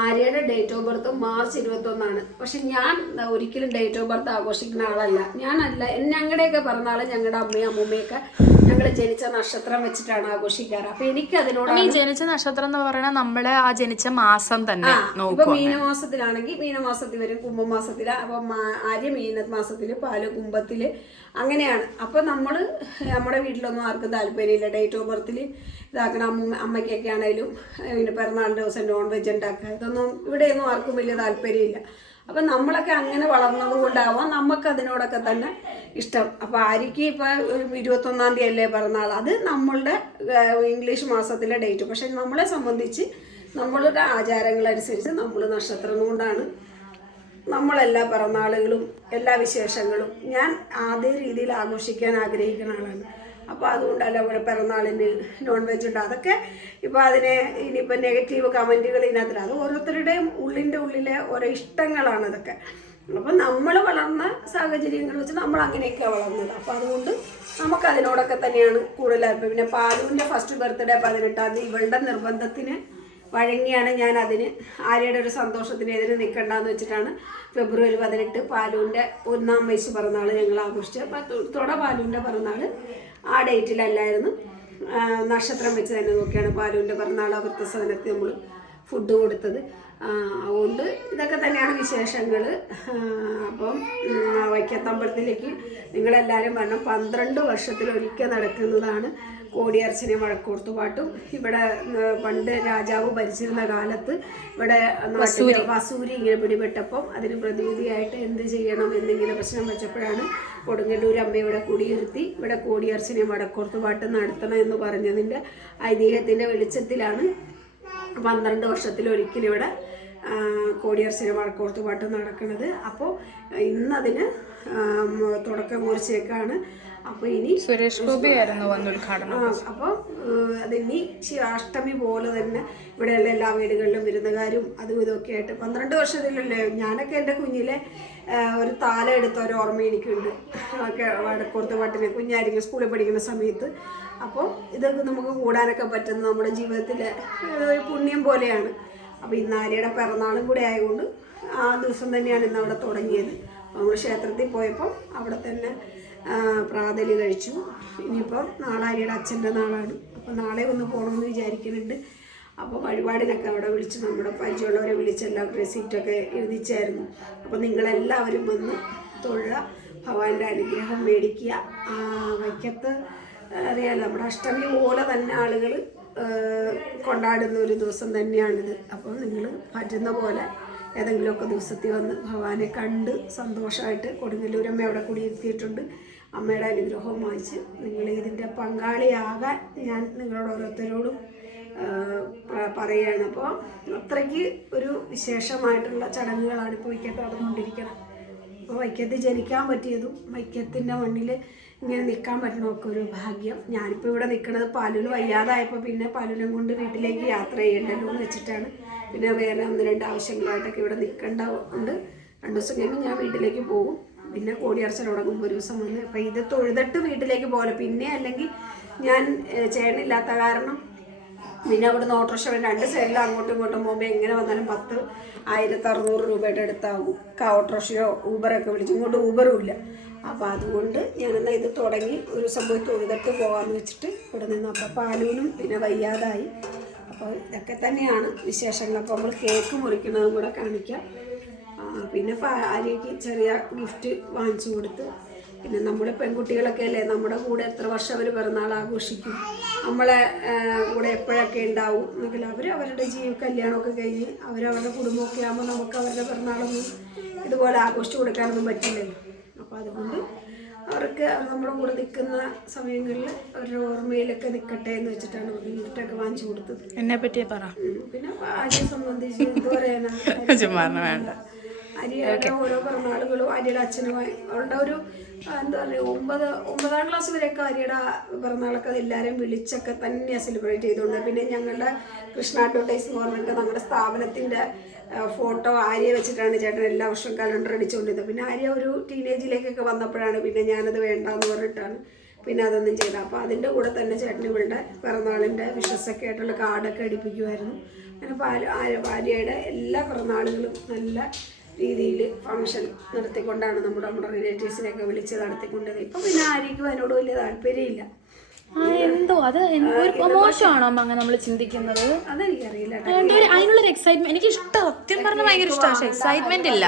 ആര്യയുടെ ഡേറ്റ് ഓഫ് ബർത്ത് മാർച്ച് 21 പക്ഷെ ഞാൻ ഒരിക്കലും ഡേറ്റ് ഓഫ് ബർത്ത് ആഘോഷിക്കുന്ന ആളല്ല. ഞങ്ങളുടെയൊക്കെ പിറന്നാൾ ഞങ്ങളുടെ അമ്മയും അമ്മൂമ്മയൊക്കെ ഞങ്ങൾ ജനിച്ച നക്ഷത്രം വെച്ചിട്ടാണ് ആഘോഷിക്കാറ്. അപ്പൊ എനിക്ക് അതിനോട് ഈ ജനിച്ച നക്ഷത്രം എന്ന് പറയുന്നത് നമ്മള് ആ ജനിച്ച മാസം തന്നെ ഇപ്പൊ മീനമാസത്തിലാണെങ്കിൽ മീനമാസത്തിൽ വരും, കുംഭമാസത്തില്. അപ്പൊ ആര്യ മീനമാസത്തില്, പാല് കുംഭത്തില്, അങ്ങനെയാണ്. അപ്പൊ നമ്മുടെ വീട്ടിലൊന്നും ആർക്കും താല്പര്യമില്ല ഡേറ്റ് ഓഫ് ബർത്തിൽ ഇതാക്കണം. അമ്മയ്ക്കൊക്കെ ആണെങ്കിലും പിന്നെ പിറന്നാളിന്റെ ദിവസം നോൺ വെജ് ഉണ്ടാക്കുക, ഇതൊന്നും ഇവിടെയൊന്നും ആർക്കും വലിയ താല്പര്യമില്ല. അപ്പം നമ്മളൊക്കെ അങ്ങനെ വളർന്നത് കൊണ്ടാവാം നമുക്ക് അതിനോടൊക്കെ തന്നെ ഇഷ്ടം. അപ്പോൾ ആര്യക്ക് ഇപ്പോൾ 21-ാം തീയതി അല്ലേ പിറന്നാൾ, അത് നമ്മളുടെ ഇംഗ്ലീഷ് മാസത്തിലെ ഡേറ്റ്. പക്ഷെ നമ്മളെ സംബന്ധിച്ച് നമ്മളുടെ ആചാരങ്ങളനുസരിച്ച് നമ്മൾ നക്ഷത്രം കൊണ്ടാണ് നമ്മളെല്ലാ പിറന്നാളുകളും എല്ലാ വിശേഷങ്ങളും ഞാൻ അതേ രീതിയിൽ ആഘോഷിക്കാൻ ആഗ്രഹിക്കുന്ന ആളാണ്. അപ്പോൾ അതുകൊണ്ടല്ല ഇവിടെ പിറന്നാളിന് നോൺ വെജ് ഉണ്ട്. അതൊക്കെ ഇപ്പോൾ അതിനെ ഇനിയിപ്പോൾ നെഗറ്റീവ് കമൻറ്റുകൾ ഇതിനകത്തില്ല. അത് ഓരോരുത്തരുടെയും ഉള്ളിലെ ഓരോ ഇഷ്ടങ്ങളാണ് അതൊക്കെ. അപ്പം നമ്മൾ വളർന്ന സാഹചര്യങ്ങൾ വെച്ച് നമ്മൾ അങ്ങനെയൊക്കെയാണ് വളർന്നത്. അപ്പോൾ അതുകൊണ്ട് നമുക്കതിനോടൊക്കെ തന്നെയാണ് കൂടുതലായിട്ട്. പിന്നെ പാലുവിൻ്റെ ഫസ്റ്റ് ബർത്ത്ഡേ 18-ാം തീയതി ഇവളുടെ നിർബന്ധത്തിന് വഴങ്ങിയാണ് ഞാൻ അതിന് ആര്യയുടെ ഒരു സന്തോഷത്തിന് എതിരെ നിൽക്കണ്ടെന്ന് വെച്ചിട്ടാണ് ഫെബ്രുവരി 18 പാലുവിൻ്റെ 1-ാം വയസ്സ് പിറന്നാൾ ഞങ്ങൾ ആഘോഷിച്ചത്. അപ്പോൾ പാലുവിൻ്റെ പിറന്നാൾ ആ ഡേറ്റിലല്ലായിരുന്നു, നക്ഷത്രം വെച്ച് തന്നെ നോക്കിയാണ് പാലുവിൻ്റെ പിറന്നാൾ വൃത്തസദനത്തിൽ നമ്മൾ ഫുഡ് കൊടുത്തത്. അതുകൊണ്ട് ഇതൊക്കെ തന്നെയാണ് വിശേഷങ്ങൾ. അപ്പം വൈക്കത്തമ്പലത്തിലേക്ക് നിങ്ങളെല്ലാവരും വരണം. 12 വർഷത്തിലൊരിക്കൽ നടക്കുന്നതാണ് കോടിയർച്ചനയും വഴക്കൂർത്തുപാട്ടും. ഇവിടെ പണ്ട് രാജാവ് ഭരിച്ചിരുന്ന കാലത്ത് ഇവിടെ നാട്ടിൽ വസൂരി ഇങ്ങനെ പിടിപെട്ടപ്പം അതിന് പ്രതിവിധിയായിട്ട് എന്ത് ചെയ്യണം എന്നിങ്ങനെ പ്രശ്നം വെച്ചപ്പോഴാണ് കൊടുങ്ങല്ലൂർ അമ്മ ഇവിടെ കുടിയിരുത്തി ഇവിടെ കോടിയർച്ചനയും വടക്കൂർത്തുപാട്ടും നടത്തണം എന്ന് പറഞ്ഞതിൻ്റെ ഐതിഹ്യത്തിൻ്റെ വെളിച്ചത്തിലാണ് 12 വർഷത്തിലൊരിക്കലും ഇവിടെ കോടിയർച്ചനയും വടക്കൂർത്തുപാട്ടും നടക്കുന്നത്. അപ്പോൾ ഇന്നതിന് തുടക്കം കുറിച്ചേക്കാണ്. അപ്പോൾ ഇനി സുരേഷ് ഗോപി ആയിരുന്നു വന്ന് ഉദ്ഘാടനം. അപ്പോൾ അതിനി അഷ്ടമി പോലെ തന്നെ ഇവിടെയുള്ള എല്ലാ വീടുകളിലും വിരുന്നുകാരും അതും ഇതൊക്കെ ആയിട്ട് 12 വർഷത്തിലല്ലേ. ഞാനൊക്കെ എൻ്റെ കുഞ്ഞിലെ ഒരു താലം എടുത്ത ഒരു ഓർമ്മ എനിക്കുണ്ട്. ഒക്കെ വടക്കൂർത്തുപാട്ടിന് കുഞ്ഞായിരിക്കും സ്കൂളിൽ പഠിക്കുന്ന സമയത്ത്. അപ്പോൾ ഇതൊക്കെ നമുക്ക് കൂടാനൊക്കെ പറ്റുന്നത് നമ്മുടെ ജീവിതത്തിലെ ഒരു പുണ്യം പോലെയാണ്. അപ്പോൾ ഇന്ന് ആര്യയുടെ പിറന്നാളും കൂടെ ആയതുകൊണ്ട് ആ ദിവസം തന്നെയാണ് ഇന്ന് അവിടെ തുടങ്ങിയത്. നമ്മൾ ക്ഷേത്രത്തിൽ പോയപ്പോൾ അവിടെ തന്നെ പ്രാതല് കഴിച്ചു. ഇനിയിപ്പം നാളെ ആര്യയുടെ അച്ഛൻ്റെ നാളാണ്. അപ്പോൾ നാളെ ഒന്ന് പോകണമെന്ന് വിചാരിക്കുന്നുണ്ട്. അപ്പോൾ വഴിപാടിനൊക്കെ അവിടെ വിളിച്ച് നമ്മുടെ പരിചയമുള്ളവരെ വിളിച്ചെല്ലാം റെസിപ്റ്റൊക്കെ എഴുതിച്ചായിരുന്നു. അപ്പോൾ നിങ്ങളെല്ലാവരും വന്ന് തൊഴുക, ഭഗവാന്റെ അനുഗ്രഹം മേടിക്കുക. വൈക്കത്ത് അറിയാമല്ലോ നമ്മുടെ അഷ്ടമി പോലെ തന്നെ ആളുകൾ കൊണ്ടാടുന്ന ഒരു ദിവസം തന്നെയാണിത്. അപ്പോൾ നിങ്ങൾ പറ്റുന്ന പോലെ ഏതെങ്കിലുമൊക്കെ ദിവസത്തിൽ വന്ന് ഭഗവാനെ കണ്ട് സന്തോഷമായിട്ട് കൊടുങ്ങല്ലൂരമ്മ അവിടെ കുടിയിരുത്തിയിട്ടുണ്ട്. അമ്മയുടെ അനുഗ്രഹവും വാങ്ങിച്ച് നിങ്ങൾ ഇതിൻ്റെ പങ്കാളിയാകാൻ ഞാൻ നിങ്ങളോട് ഓരോരുത്തരോടും പറയുകയാണ്. അപ്പോൾ അത്രയ്ക്ക് ഒരു വിശേഷമായിട്ടുള്ള ചടങ്ങുകളാണ് ഇപ്പോൾ വൈക്കത്ത് നടന്നുകൊണ്ടിരിക്കുന്നത്. അപ്പോൾ വൈക്കത്ത് ജനിക്കാൻ പറ്റിയതും വൈക്കത്തിൻ്റെ മണ്ണിൽ ഇങ്ങനെ നിൽക്കാൻ പറ്റണമൊക്കെ ഒരു ഭാഗ്യം. ഞാനിപ്പോൾ ഇവിടെ നിൽക്കുന്നത് പാലുവിന് വയ്യാതായപ്പോൾ പിന്നെ പാലുവിനെ കൊണ്ട് വീട്ടിലേക്ക് യാത്ര ചെയ്യേണ്ടല്ലോ എന്ന് വെച്ചിട്ടാണ്. പിന്നെ വേറെ 1-2 ആവശ്യങ്ങളായിട്ടൊക്കെ ഇവിടെ നിൽക്കേണ്ടതുണ്ട്. 2 ദിവസം കഴിയുമ്പോൾ ഞാൻ വീട്ടിലേക്ക് പോകും. പിന്നെ കോടിയർച്ച തുടങ്ങുമ്പോൾ ഒരു ദിവസം വന്ന് അപ്പോൾ ഇത് തൊഴുതിട്ട് വീട്ടിലേക്ക് പോലെ പിന്നെ അല്ലെങ്കിൽ ഞാൻ ചേട്ടനില്ലാത്ത കാരണം പിന്നെ അവിടുന്ന് ഓട്ടോറിക്ഷ 2 സൈഡിലും അങ്ങോട്ടും ഇങ്ങോട്ടും പോകുമ്പോൾ എങ്ങനെ വന്നാലും 10,600 രൂപയുടെ അടുത്താകും. ഓട്ടോറിക്ഷയോ ഊബറൊക്കെ വിളിച്ചു. ഇങ്ങോട്ട് ഊബറും ഇല്ല. അപ്പോൾ അതുകൊണ്ട് ഞാനെന്നാൽ ഇത് തുടങ്ങി ഒരു ദിവസം പോയി തൊഴുതിട്ട് പോകാമെന്ന് വെച്ചിട്ട് ഇവിടെ നിന്ന്. അപ്പോൾ പാലൂനും പിന്നെ വയ്യാതായി. അപ്പോൾ ഇതൊക്കെ തന്നെയാണ് വിശേഷങ്ങൾ. അപ്പോൾ നമ്മൾ കേക്ക് മുറിക്കുന്നതും കൂടെ കാണിക്കാം. പിന്നെ ആര്യയ്ക്ക് ചെറിയ ഗിഫ്റ്റ് വാങ്ങിച്ചു കൊടുത്ത്. പിന്നെ നമ്മുടെ പെൺകുട്ടികളൊക്കെ അല്ലേ നമ്മുടെ കൂടെ എത്ര വർഷം അവർ പിറന്നാൾ ആഘോഷിക്കും, നമ്മളെ കൂടെ എപ്പോഴൊക്കെ ഉണ്ടാവും എന്നെങ്കിൽ അവർ അവരുടെ കല്യാണമൊക്കെ കഴിഞ്ഞ് അവരവരുടെ കുടുംബമൊക്കെ ആകുമ്പോൾ നമുക്ക് അവരുടെ പിറന്നാളൊന്നും ഇതുപോലെ ആഘോഷിച്ചു കൊടുക്കാനൊന്നും പറ്റില്ലല്ലോ. അപ്പോൾ അതുകൊണ്ട് അവർക്ക് നമ്മുടെ കൂടെ നിൽക്കുന്ന സമയങ്ങളിൽ അവരുടെ ഓർമ്മയിലൊക്കെ നിൽക്കട്ടെ എന്ന് വെച്ചിട്ടാണ് അവർക്ക് ഗിഫ്റ്റൊക്കെ വാങ്ങിച്ചു കൊടുത്തത്. എന്നെ പറ്റിയേ പറ. പിന്നെ ആര്യയെ സംബന്ധിച്ച് എന്ത് പറയാനാ, ആര്യയുടെ ഓരോ പിറന്നാളുകളും ആര്യയുടെ അച്ഛനുമായി അവളുടെ ഒരു എന്താ പറയുക 9-ാം ക്ലാസ് വരെയൊക്കെ ആര്യയുടെ പിറന്നാളൊക്കെ എല്ലാവരെയും വിളിച്ചൊക്കെ തന്നെയാണ് സെലിബ്രേറ്റ് ചെയ്തുകൊണ്ട്. പിന്നെ ഞങ്ങളുടെ കൃഷ്ണ അഡ്വർടൈസ് പറഞ്ഞിട്ട് നമ്മുടെ സ്ഥാപനത്തിൻ്റെ ഫോട്ടോ ആര്യ വെച്ചിട്ടാണ് ചേട്ടൻ എല്ലാ വർഷവും കലണ്ടർ അടിച്ചുകൊണ്ടിരുന്നത്. പിന്നെ ആര്യ ഒരു ടീനേജിലേക്കൊക്കെ വന്നപ്പോഴാണ് പിന്നെ ഞാനത് വേണ്ടാന്ന് പറഞ്ഞിട്ടാണ് പിന്നെ അതൊന്നും ചെയ്തത്. അപ്പോൾ അതിൻ്റെ കൂടെ തന്നെ ചേട്ടൻ ഇവളുടെ പിറന്നാളിൻ്റെ വിഷസൊക്കെ ആയിട്ടുള്ള കാർഡൊക്കെ അടിപ്പിക്കുമായിരുന്നു. അങ്ങനെ ആര്യയുടെ എല്ലാ പിറന്നാളുകളും നല്ല രീതിയിൽ ഫങ്ഷൻ നടത്തിക്കൊണ്ടാണ് നമ്മുടെ റിലേറ്റീവ്സിനെയൊക്കെ വിളിച്ച് നടത്തിക്കൊണ്ടത്. ഇപ്പം പിന്നെ ആര്യയ്ക്കും അതിനോട് വലിയ താല്പര്യമില്ല. എന്തോ അത് മോശമാണോ അമ്മ അങ്ങനെ നമ്മൾ ചിന്തിക്കുന്നത്? അതെനിക്കറിയില്ല. അതിനുള്ളൊരു എക്സൈറ്റ്മെന്റ് എനിക്ക് ഇഷ്ടം, സത്യം പറഞ്ഞ ഭയങ്കര ഇഷ്ടമാണ്. പക്ഷെ എക്സൈറ്റ്മെന്റ് ഇല്ല.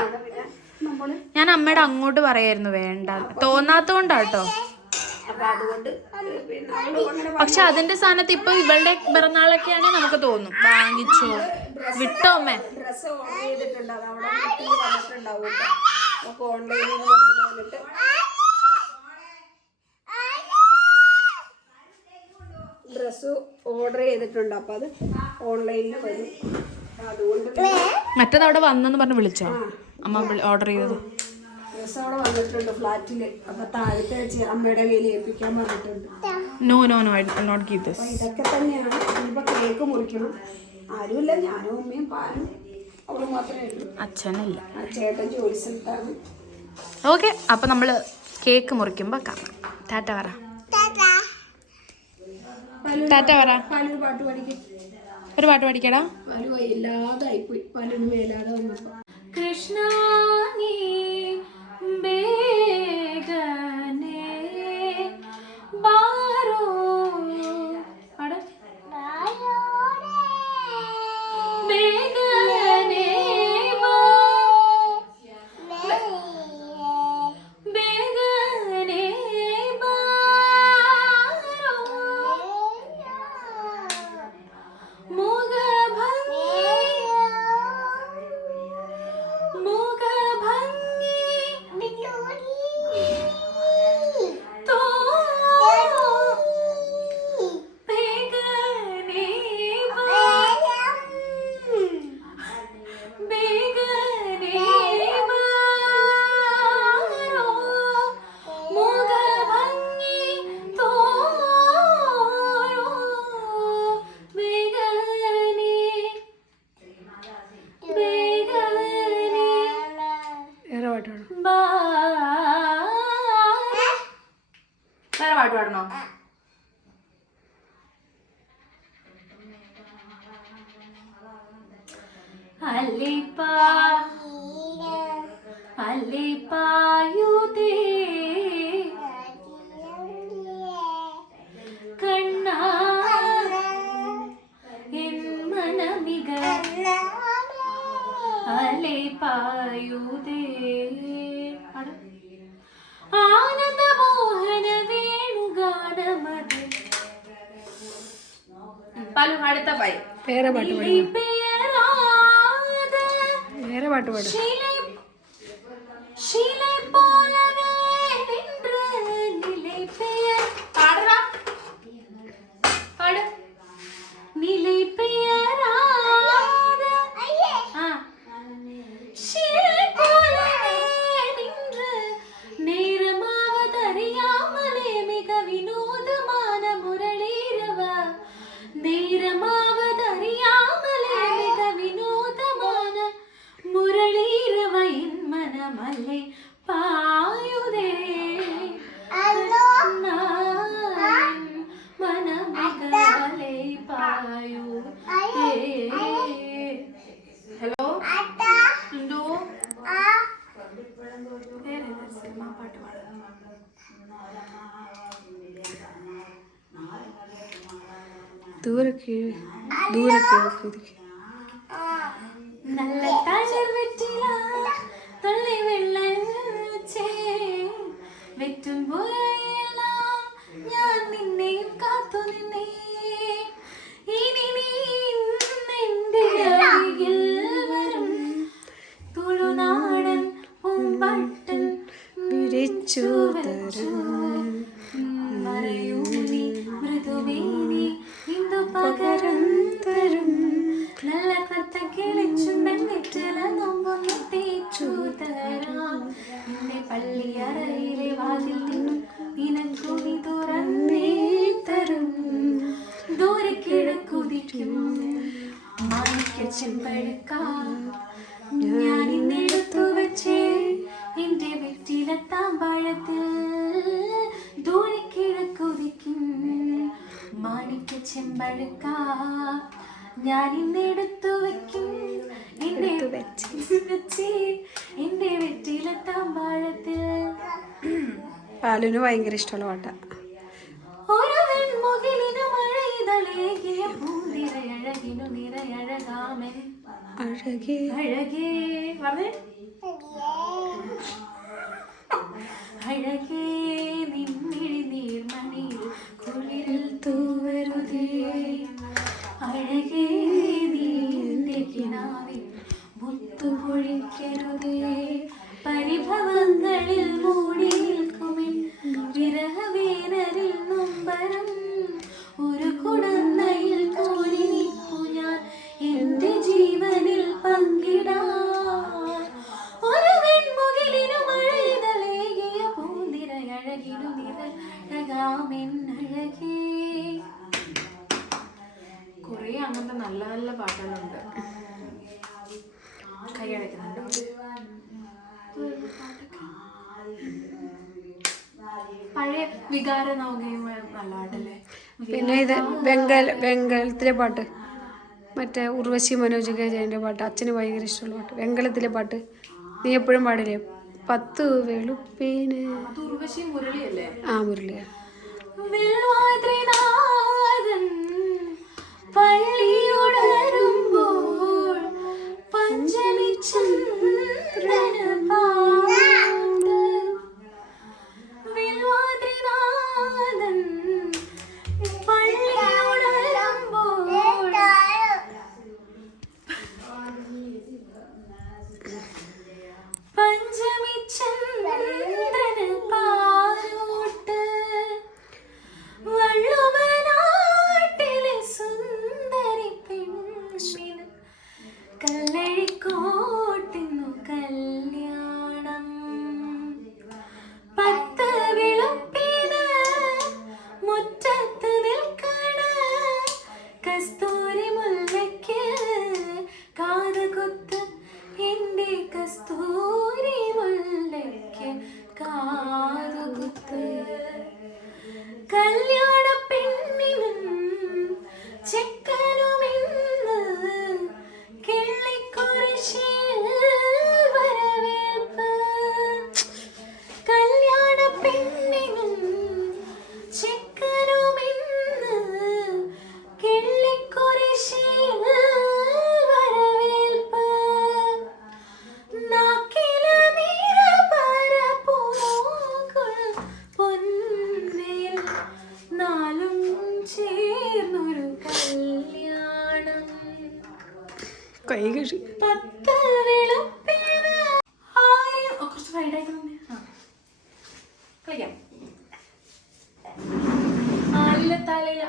ഞാൻ അമ്മയുടെ അങ്ങോട്ട് പറയായിരുന്നു വേണ്ട, തോന്നാത്തോണ്ടാട്ടോ. പക്ഷെ അതിന്റെ സ്ഥാനത്ത് ഇപ്പൊ ഇവളുടെ പിറന്നാളൊക്കെ ആണെങ്കിൽ നമുക്ക് തോന്നും വാങ്ങിച്ചോ വിട്ടോ അമ്മേ. ഡ്രസ്സ് ഓർഡർ ചെയ്തിട്ടുണ്ട്, അത് അവിടെ വന്നിട്ടുണ്ടാവും. നമുക്ക് ഓൺലൈനിൽ നിന്ന് വന്നിട്ട് ഡ്രസ്സ് ഓർഡർ ചെയ്തിട്ടുണ്ട്. അപ്പം അത് ഓൺലൈനിൽ വരും. അതുകൊണ്ട് മറ്റേത് അവിടെ വന്നെന്ന് പറഞ്ഞ് വിളിച്ചോ അമ്മ ഓർഡർ ചെയ്തത്? ഡ്രസ്സ് അവിടെ വന്നിട്ടുണ്ട് ഫ്ലാറ്റിൽ. അപ്പം താഴത്തെ അമ്മയുടെ കയ്യിൽ ഏൽപ്പിക്കാൻ പറഞ്ഞിട്ടുണ്ട്. No no no I not give this. ഇതൊക്കെ തന്നെയാണ്. ഇനിയിപ്പോൾ കേക്ക് മുറിക്കണം. ആരുമില്ല, ഞാനും അമ്മയും പാലും അവളും മാത്രമേ ഉള്ളൂ. അച്ഛനില്ല, ചേട്ടൻ ജോലി സ്ഥലത്താണ്. ഓക്കെ, അപ്പം നമ്മൾ കേക്ക് മുറിക്കുമ്പോൾ കാണാം. ടാറ്റ പറ. ടാറ്റ പറ. പാലൊരു പാട്ട് പഠിക്കും. ഒരു പാട്ട് പഠിക്കടാ. പാല് ഇല്ലാതായിപ്പോയി. പാലിന് മേലാതെ വന്നപ്പോൾ കൃഷ്ണ നീ ബേഗനെ ബാരോ അട ബേഗനെ ബേഗനെ ബാരോ വേറെ പാട്ട് പാടണോ? അല്ലിപ്പായുതേ കണ്ണാ എൻ മനമിക അല്ലിപ്പായുതേ ആനന്ദമോഹന വേണുഗാനമത്. പാലും അടുത്ത പായി. വേറെ പാട്ട് പാടും. വേറെ പാട്ട് പാടും. ഹലോ എന്തോ സിനിമ പാട്ട് പാടാം. ദൂരെ നല്ല തളിർ വെറ്റില തള്ളി വെള്ളം വെറ്റുമ്പോഴെല്ലാം ഞാൻ നിന്നെ കാത്തു നിന്നേ. ഇനി നീ എന്റെ അരികിൽ വരും തുളുനാടൻ പൂമ്പട്ടൻ വിരിച്ചു തരും. മറയൂ നീ മൃദുവേനി ഇന്ദു പകരം തരും. നല്ല കത്ത കിളിച്ചുണ്ടൻ നെറ്റില നോമ്പൊന്ന് തേച്ചു തരാം. നിന്റെ പള്ളിയറയിലെ വാതിൽ നിനക്കു നീ തുറന്നേ തരും. ദൂരെ കിഴക്കുതിക്കും മാണിക്ക ചെമ്പഴുക്ക ഞാൻ ഇന്നെടുത്തു വെച്ചേ എന്റെ വെറ്റിലെത്താമ്പാഴത്തിൽ. ദൂരെ കിഴക്കുതിക്കും മാണിക്ക ചെമ്പഴുക്ക ഞാൻ ഇന്നെടുത്തു വെക്കും എന്റെ എന്റെ വെറ്റിലെത്താമ്പാഴത്തിൽ. പാലുന് ഭയങ്കര ഇഷ്ടമുള്ള പാട്ടാ. ഒരു വെൺമുകിലിനു മഴയിതളേകിയ പൂനിരയഴകിനു നിറയഴകാമൻ അഴകേ അഴകേ പറഞ്ഞേ അഴകേ നിന്നിഴി നീർമണിയിൽ കുളിരിൽ തൂവരുതേ അഴകേ നീന്റെ കിനാവിൽ മുത്തുപൊഴിക്കരുതേ പരിഭവങ്ങളിൽ മൂടി നിൽക്കുമിൻ വിരഹവേനരിൽ നൊമ്പരം ഒരു കുടന്നയിൽ കോരി നിൽക്കു ഞാൻ എന്റെ ജീവനിൽ പങ്കിടാൻ ഒരു വെൺമുകിലിനു മഴയിതളേകിയ പൂന്തിരയഴകിനു നിറയഴകാമെൻ അഴകേ. കുറേ അങ്ങനത്തെ നല്ല നല്ല പാട്ടുകളുണ്ട്. കൈയടക്കുന്നുണ്ട്. പഴയ വികാര നൗകയും നല്ല പാട്ടല്ലേ. പിന്നെ ഇത് വെങ്കലത്തിലെ പാട്ട്, മറ്റേ ഉർവശി മനോജ് കെ ജയൻ്റെ പാട്ട്, അച്ഛന് ഭയങ്കര ഇഷ്ടമുള്ള പാട്ട്. വെങ്കലത്തിലെ പാട്ട് നീ എപ്പോഴും പാടില്ലേ? 10 വെളുപ്പിന്. ഉർവശി മുരളിയല്ലേ? ആ മുരളിയ. പള്ളിയുടരുമ്പോൾ പഞ്ചമി ചന്ദ്രന് പാലോട്ട് വള്ളുവനാട്ടിലെ സുന്ദരി പെണ്ണിന് കല്ലഴിക്കോട്ടിന്നു കല്യാണം 10 വെളുപ്പിന് മുറ്റത്ത് നിൽക്കണ കസ്തൂരി മുല്ലയ്ക്ക് കാതുകുത്ത് എന്റെ കസ്തൂരി മുല്ലയ്ക്ക് കാതുകുത്ത് കല്യാണ പെണ്ണിനും ചെക്കനുമിന്ന് കിള്ളിക്കുറിശിയിൽ വരവേൽപ്പ് കല്യാണ പെണ്ണിനും ചെക്കനുമിന്ന് കിള്ളിക്കുറിശിയിൽ വരവേൽപ്പ് നാക്കില നിറപരപ്പൂക്കൾ പൊന്നിൽ നാലും ചേർന്നൊരു കല്യാണം കൈ കഴി 10 വെളുപ്പിന് കുറച്ച് ഫ്രൈഡായിട്ടുണ്ട്. കളിക്കാം. ആലിലത്താലയില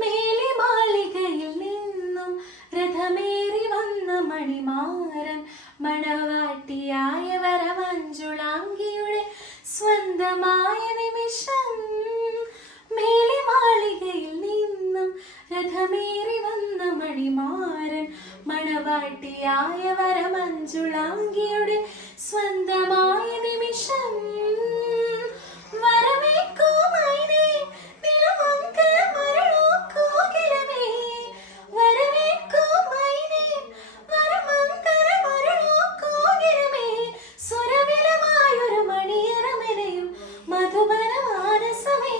മേലെ മാളികയിൽ നിന്നും രഥമേറി വന്ന മണിമാരൻ മണവാട്ടിയായ വരമഞ്ജുളാംഗിയുടെ സ്വന്തമായ നിമിഷം. മേലെ മാളികയിൽ നിന്നും രഥമേറി വന്ന മണിമാരൻ മണവാട്ടിയായ വരമഞ്ജുളാംഗിയുടെ സ്വന്തമായ നിമിഷം. വരവേൽക്കുമൈനേ നിലമങ്കരമരുളോക്കോകിലമേ വരവേൽക്കുമൈനേ വരമങ്കരമരുളോക്കോകിലമേ സുരവിലമായൊരു മണിയറമെനയും മധുബനമാനസമേ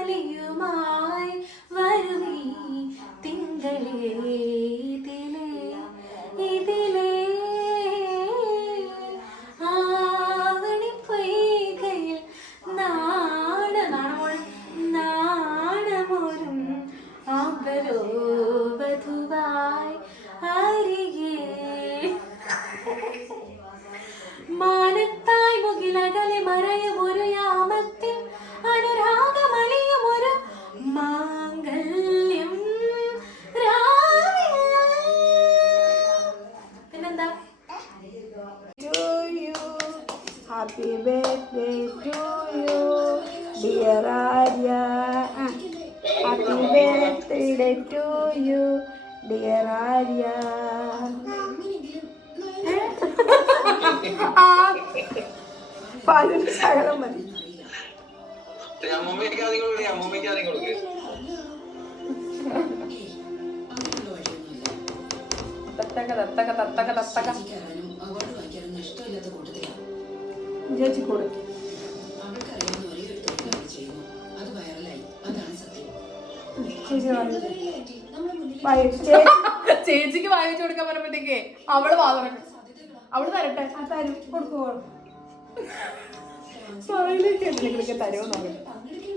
താലിയുമായി വരുമീ തിങ്കളേ ഇതിലേ ആവണിപ്പൊയ്കയിൽ നാണമോരും ആമ്പലോ വധുവായി അരികെ മാനത്തായി മുകിലകലെ മറയും ഒരു യാമത്തിൽ അനുരാഗമലിയും ഒരു മാംഗല്യം പിന്നെന്താ? Happy birthday to you dear Arya. Happy birthday to you dear Arya. പാലിന് ശകലം മതി. ചേച്ചി കൊടുക്കും. ചേച്ചി പറഞ്ഞു ബൈ ചേച്ചിക്ക് വാങ്ങിച്ചു കൊടുക്കാൻ പറയുമ്പോഴത്തേക്കേ അവള് വാങ്ങണം. അവള് തരട്ടെ. തരും കൊടുക്കുവോളൂ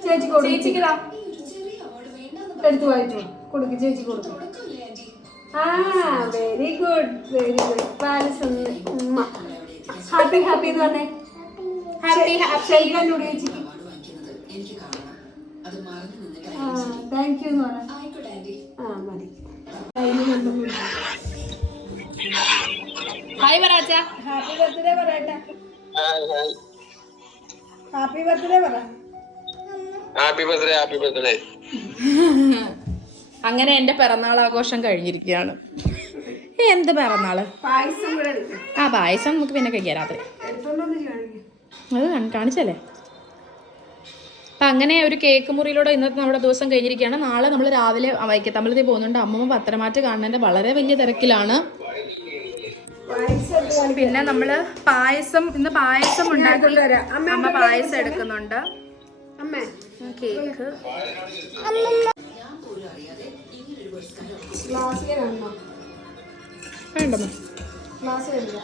ചേച്ചി ചേച്ചിക്ക് എടുത്ത് വായിച്ചു കൊടുക്കും ചേച്ചി കൊടുക്കും. ആ വെരി ഗുഡ് പാലസ് ഉമ്മ ഹാപ്പി ഹാപ്പി എന്ന് പറഞ്ഞേ. ഹാപ്പി ഹാപ്പി ചേച്ചിക്ക് താങ്ക് യു എന്ന് പറഞ്ഞ. ആ മതി. ഹായ് പറയാച്ച. ഹാപ്പി ബർത്ത്ഡേ പറയട്ടെ. ഹാപ്പി ബർത്ത്ഡേ പറ. Happy birthday happy birthday. അങ്ങനെ എന്റെ പിറന്നാൾ ആഘോഷം കഴിഞ്ഞിരിക്കുകയാണ്. എന്ത് പിറന്നാള്? പായസം കൂടെ എടുക്കും. ആ പായസം നമുക്ക് പിന്നെ കഴിക്കാം രാത്രി. എടുത്തോണ്ടൊന്ന് കാണിക്കും. അത് കാണിച്ചല്ലേ. അപ്പം അങ്ങനെ ഒരു കേക്ക് മുറിയിലൂടെ ഇന്നത്തെ നമ്മുടെ ദിവസം കഴിഞ്ഞിരിക്കുകയാണ്. നാളെ നമ്മൾ രാവിലെ വൈക്കത്തമ്പലത്തിൽ പോകുന്നുണ്ട്. അമ്മമ്മ പത്രമാറ്റ് കാണുന്നതിൻ്റെ വളരെ വലിയ തിരക്കിലാണ്. പിന്നെ നമ്മള് പായസം ഇന്ന് പായസം ഉണ്ടാക്കി അമ്മ പായസം എടുക്കുന്നുണ്ട്. കേക്ക് വേണ്ടമ്മ.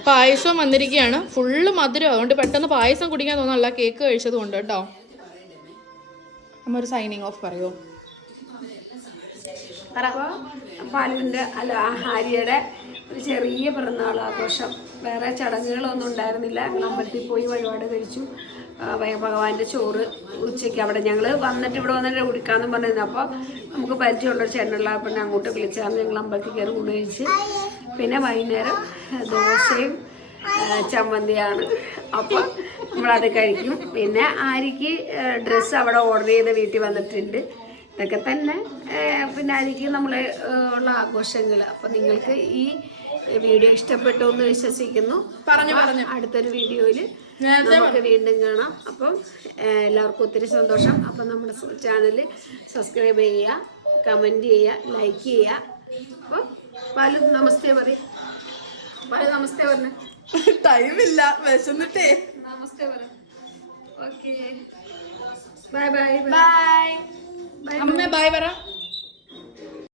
പായസം വന്നിരിക്കുകയാണ്. ഫുള്ള് മധുരം. അതുകൊണ്ട് പെട്ടെന്ന് പായസം കുടിക്കാൻ തോന്നല്ല കേക്ക് കഴിച്ചത് കൊണ്ട് കേട്ടോ. അമ്മ ഒരു സൈനിങ് ഓഫ് പറയുമോ? പാലുവിൻ്റെ അല്ല ഹാരിയുടെ ഒരു ചെറിയ പിറന്നാൾ ആഘോഷം. വേറെ ചടങ്ങുകളൊന്നും ഉണ്ടായിരുന്നില്ല. ഞങ്ങൾ അമ്പലത്തിൽ പോയി വഴിപാട് കഴിച്ചു. ഭഗവാന്റെ ചോറ് ഉച്ചയ്ക്ക് അവിടെ ഞങ്ങൾ വന്നിട്ട് ഇവിടെ വന്നിട്ട് കുടിക്കാമെന്ന് പറഞ്ഞിരുന്നു. അപ്പോൾ നമുക്ക് പരിചയമുള്ളൊരു ചേട്ടനുള്ള പിന്നെ അങ്ങോട്ട് വിളിച്ചാൽ ഞങ്ങൾ അമ്പലത്തിൽ കയറി കൊണ്ട് കഴിച്ച്. പിന്നെ വൈകുന്നേരം ദോശയും ചമ്മന്തിയാണ്. അപ്പോൾ നമ്മളത് കഴിക്കും. പിന്നെ ആര്യക്ക് ഡ്രസ്സ് അവിടെ ഓർഡർ ചെയ്ത് വീട്ടിൽ വന്നിട്ടുണ്ട്. ഇതൊക്കെ തന്നെ പിന്നെ ആയിരിക്കും നമ്മൾ ഉള്ള ആഘോഷങ്ങൾ. അപ്പം നിങ്ങൾക്ക് ഈ വീഡിയോ ഇഷ്ടപ്പെട്ടു എന്ന് വിശ്വസിക്കുന്നു. അടുത്തൊരു വീഡിയോയിൽ നമുക്ക് വീണ്ടും കാണാം. അപ്പം എല്ലാവർക്കും ഒത്തിരി സന്തോഷം. അപ്പം നമ്മുടെ ചാനൽ സബ്സ്ക്രൈബ് ചെയ്യുക, കമൻറ്റ് ചെയ്യുക, ലൈക്ക് ചെയ്യുക. അപ്പം പാലു നമസ്തേ പറയും. പാലു നമസ്തേ പറഞ്ഞ ടൈമില്ല വിശന്നിട്ടേ. നമസ്തേ പറ. Okay bye bye bye. അമ്മ ബൈ പറ.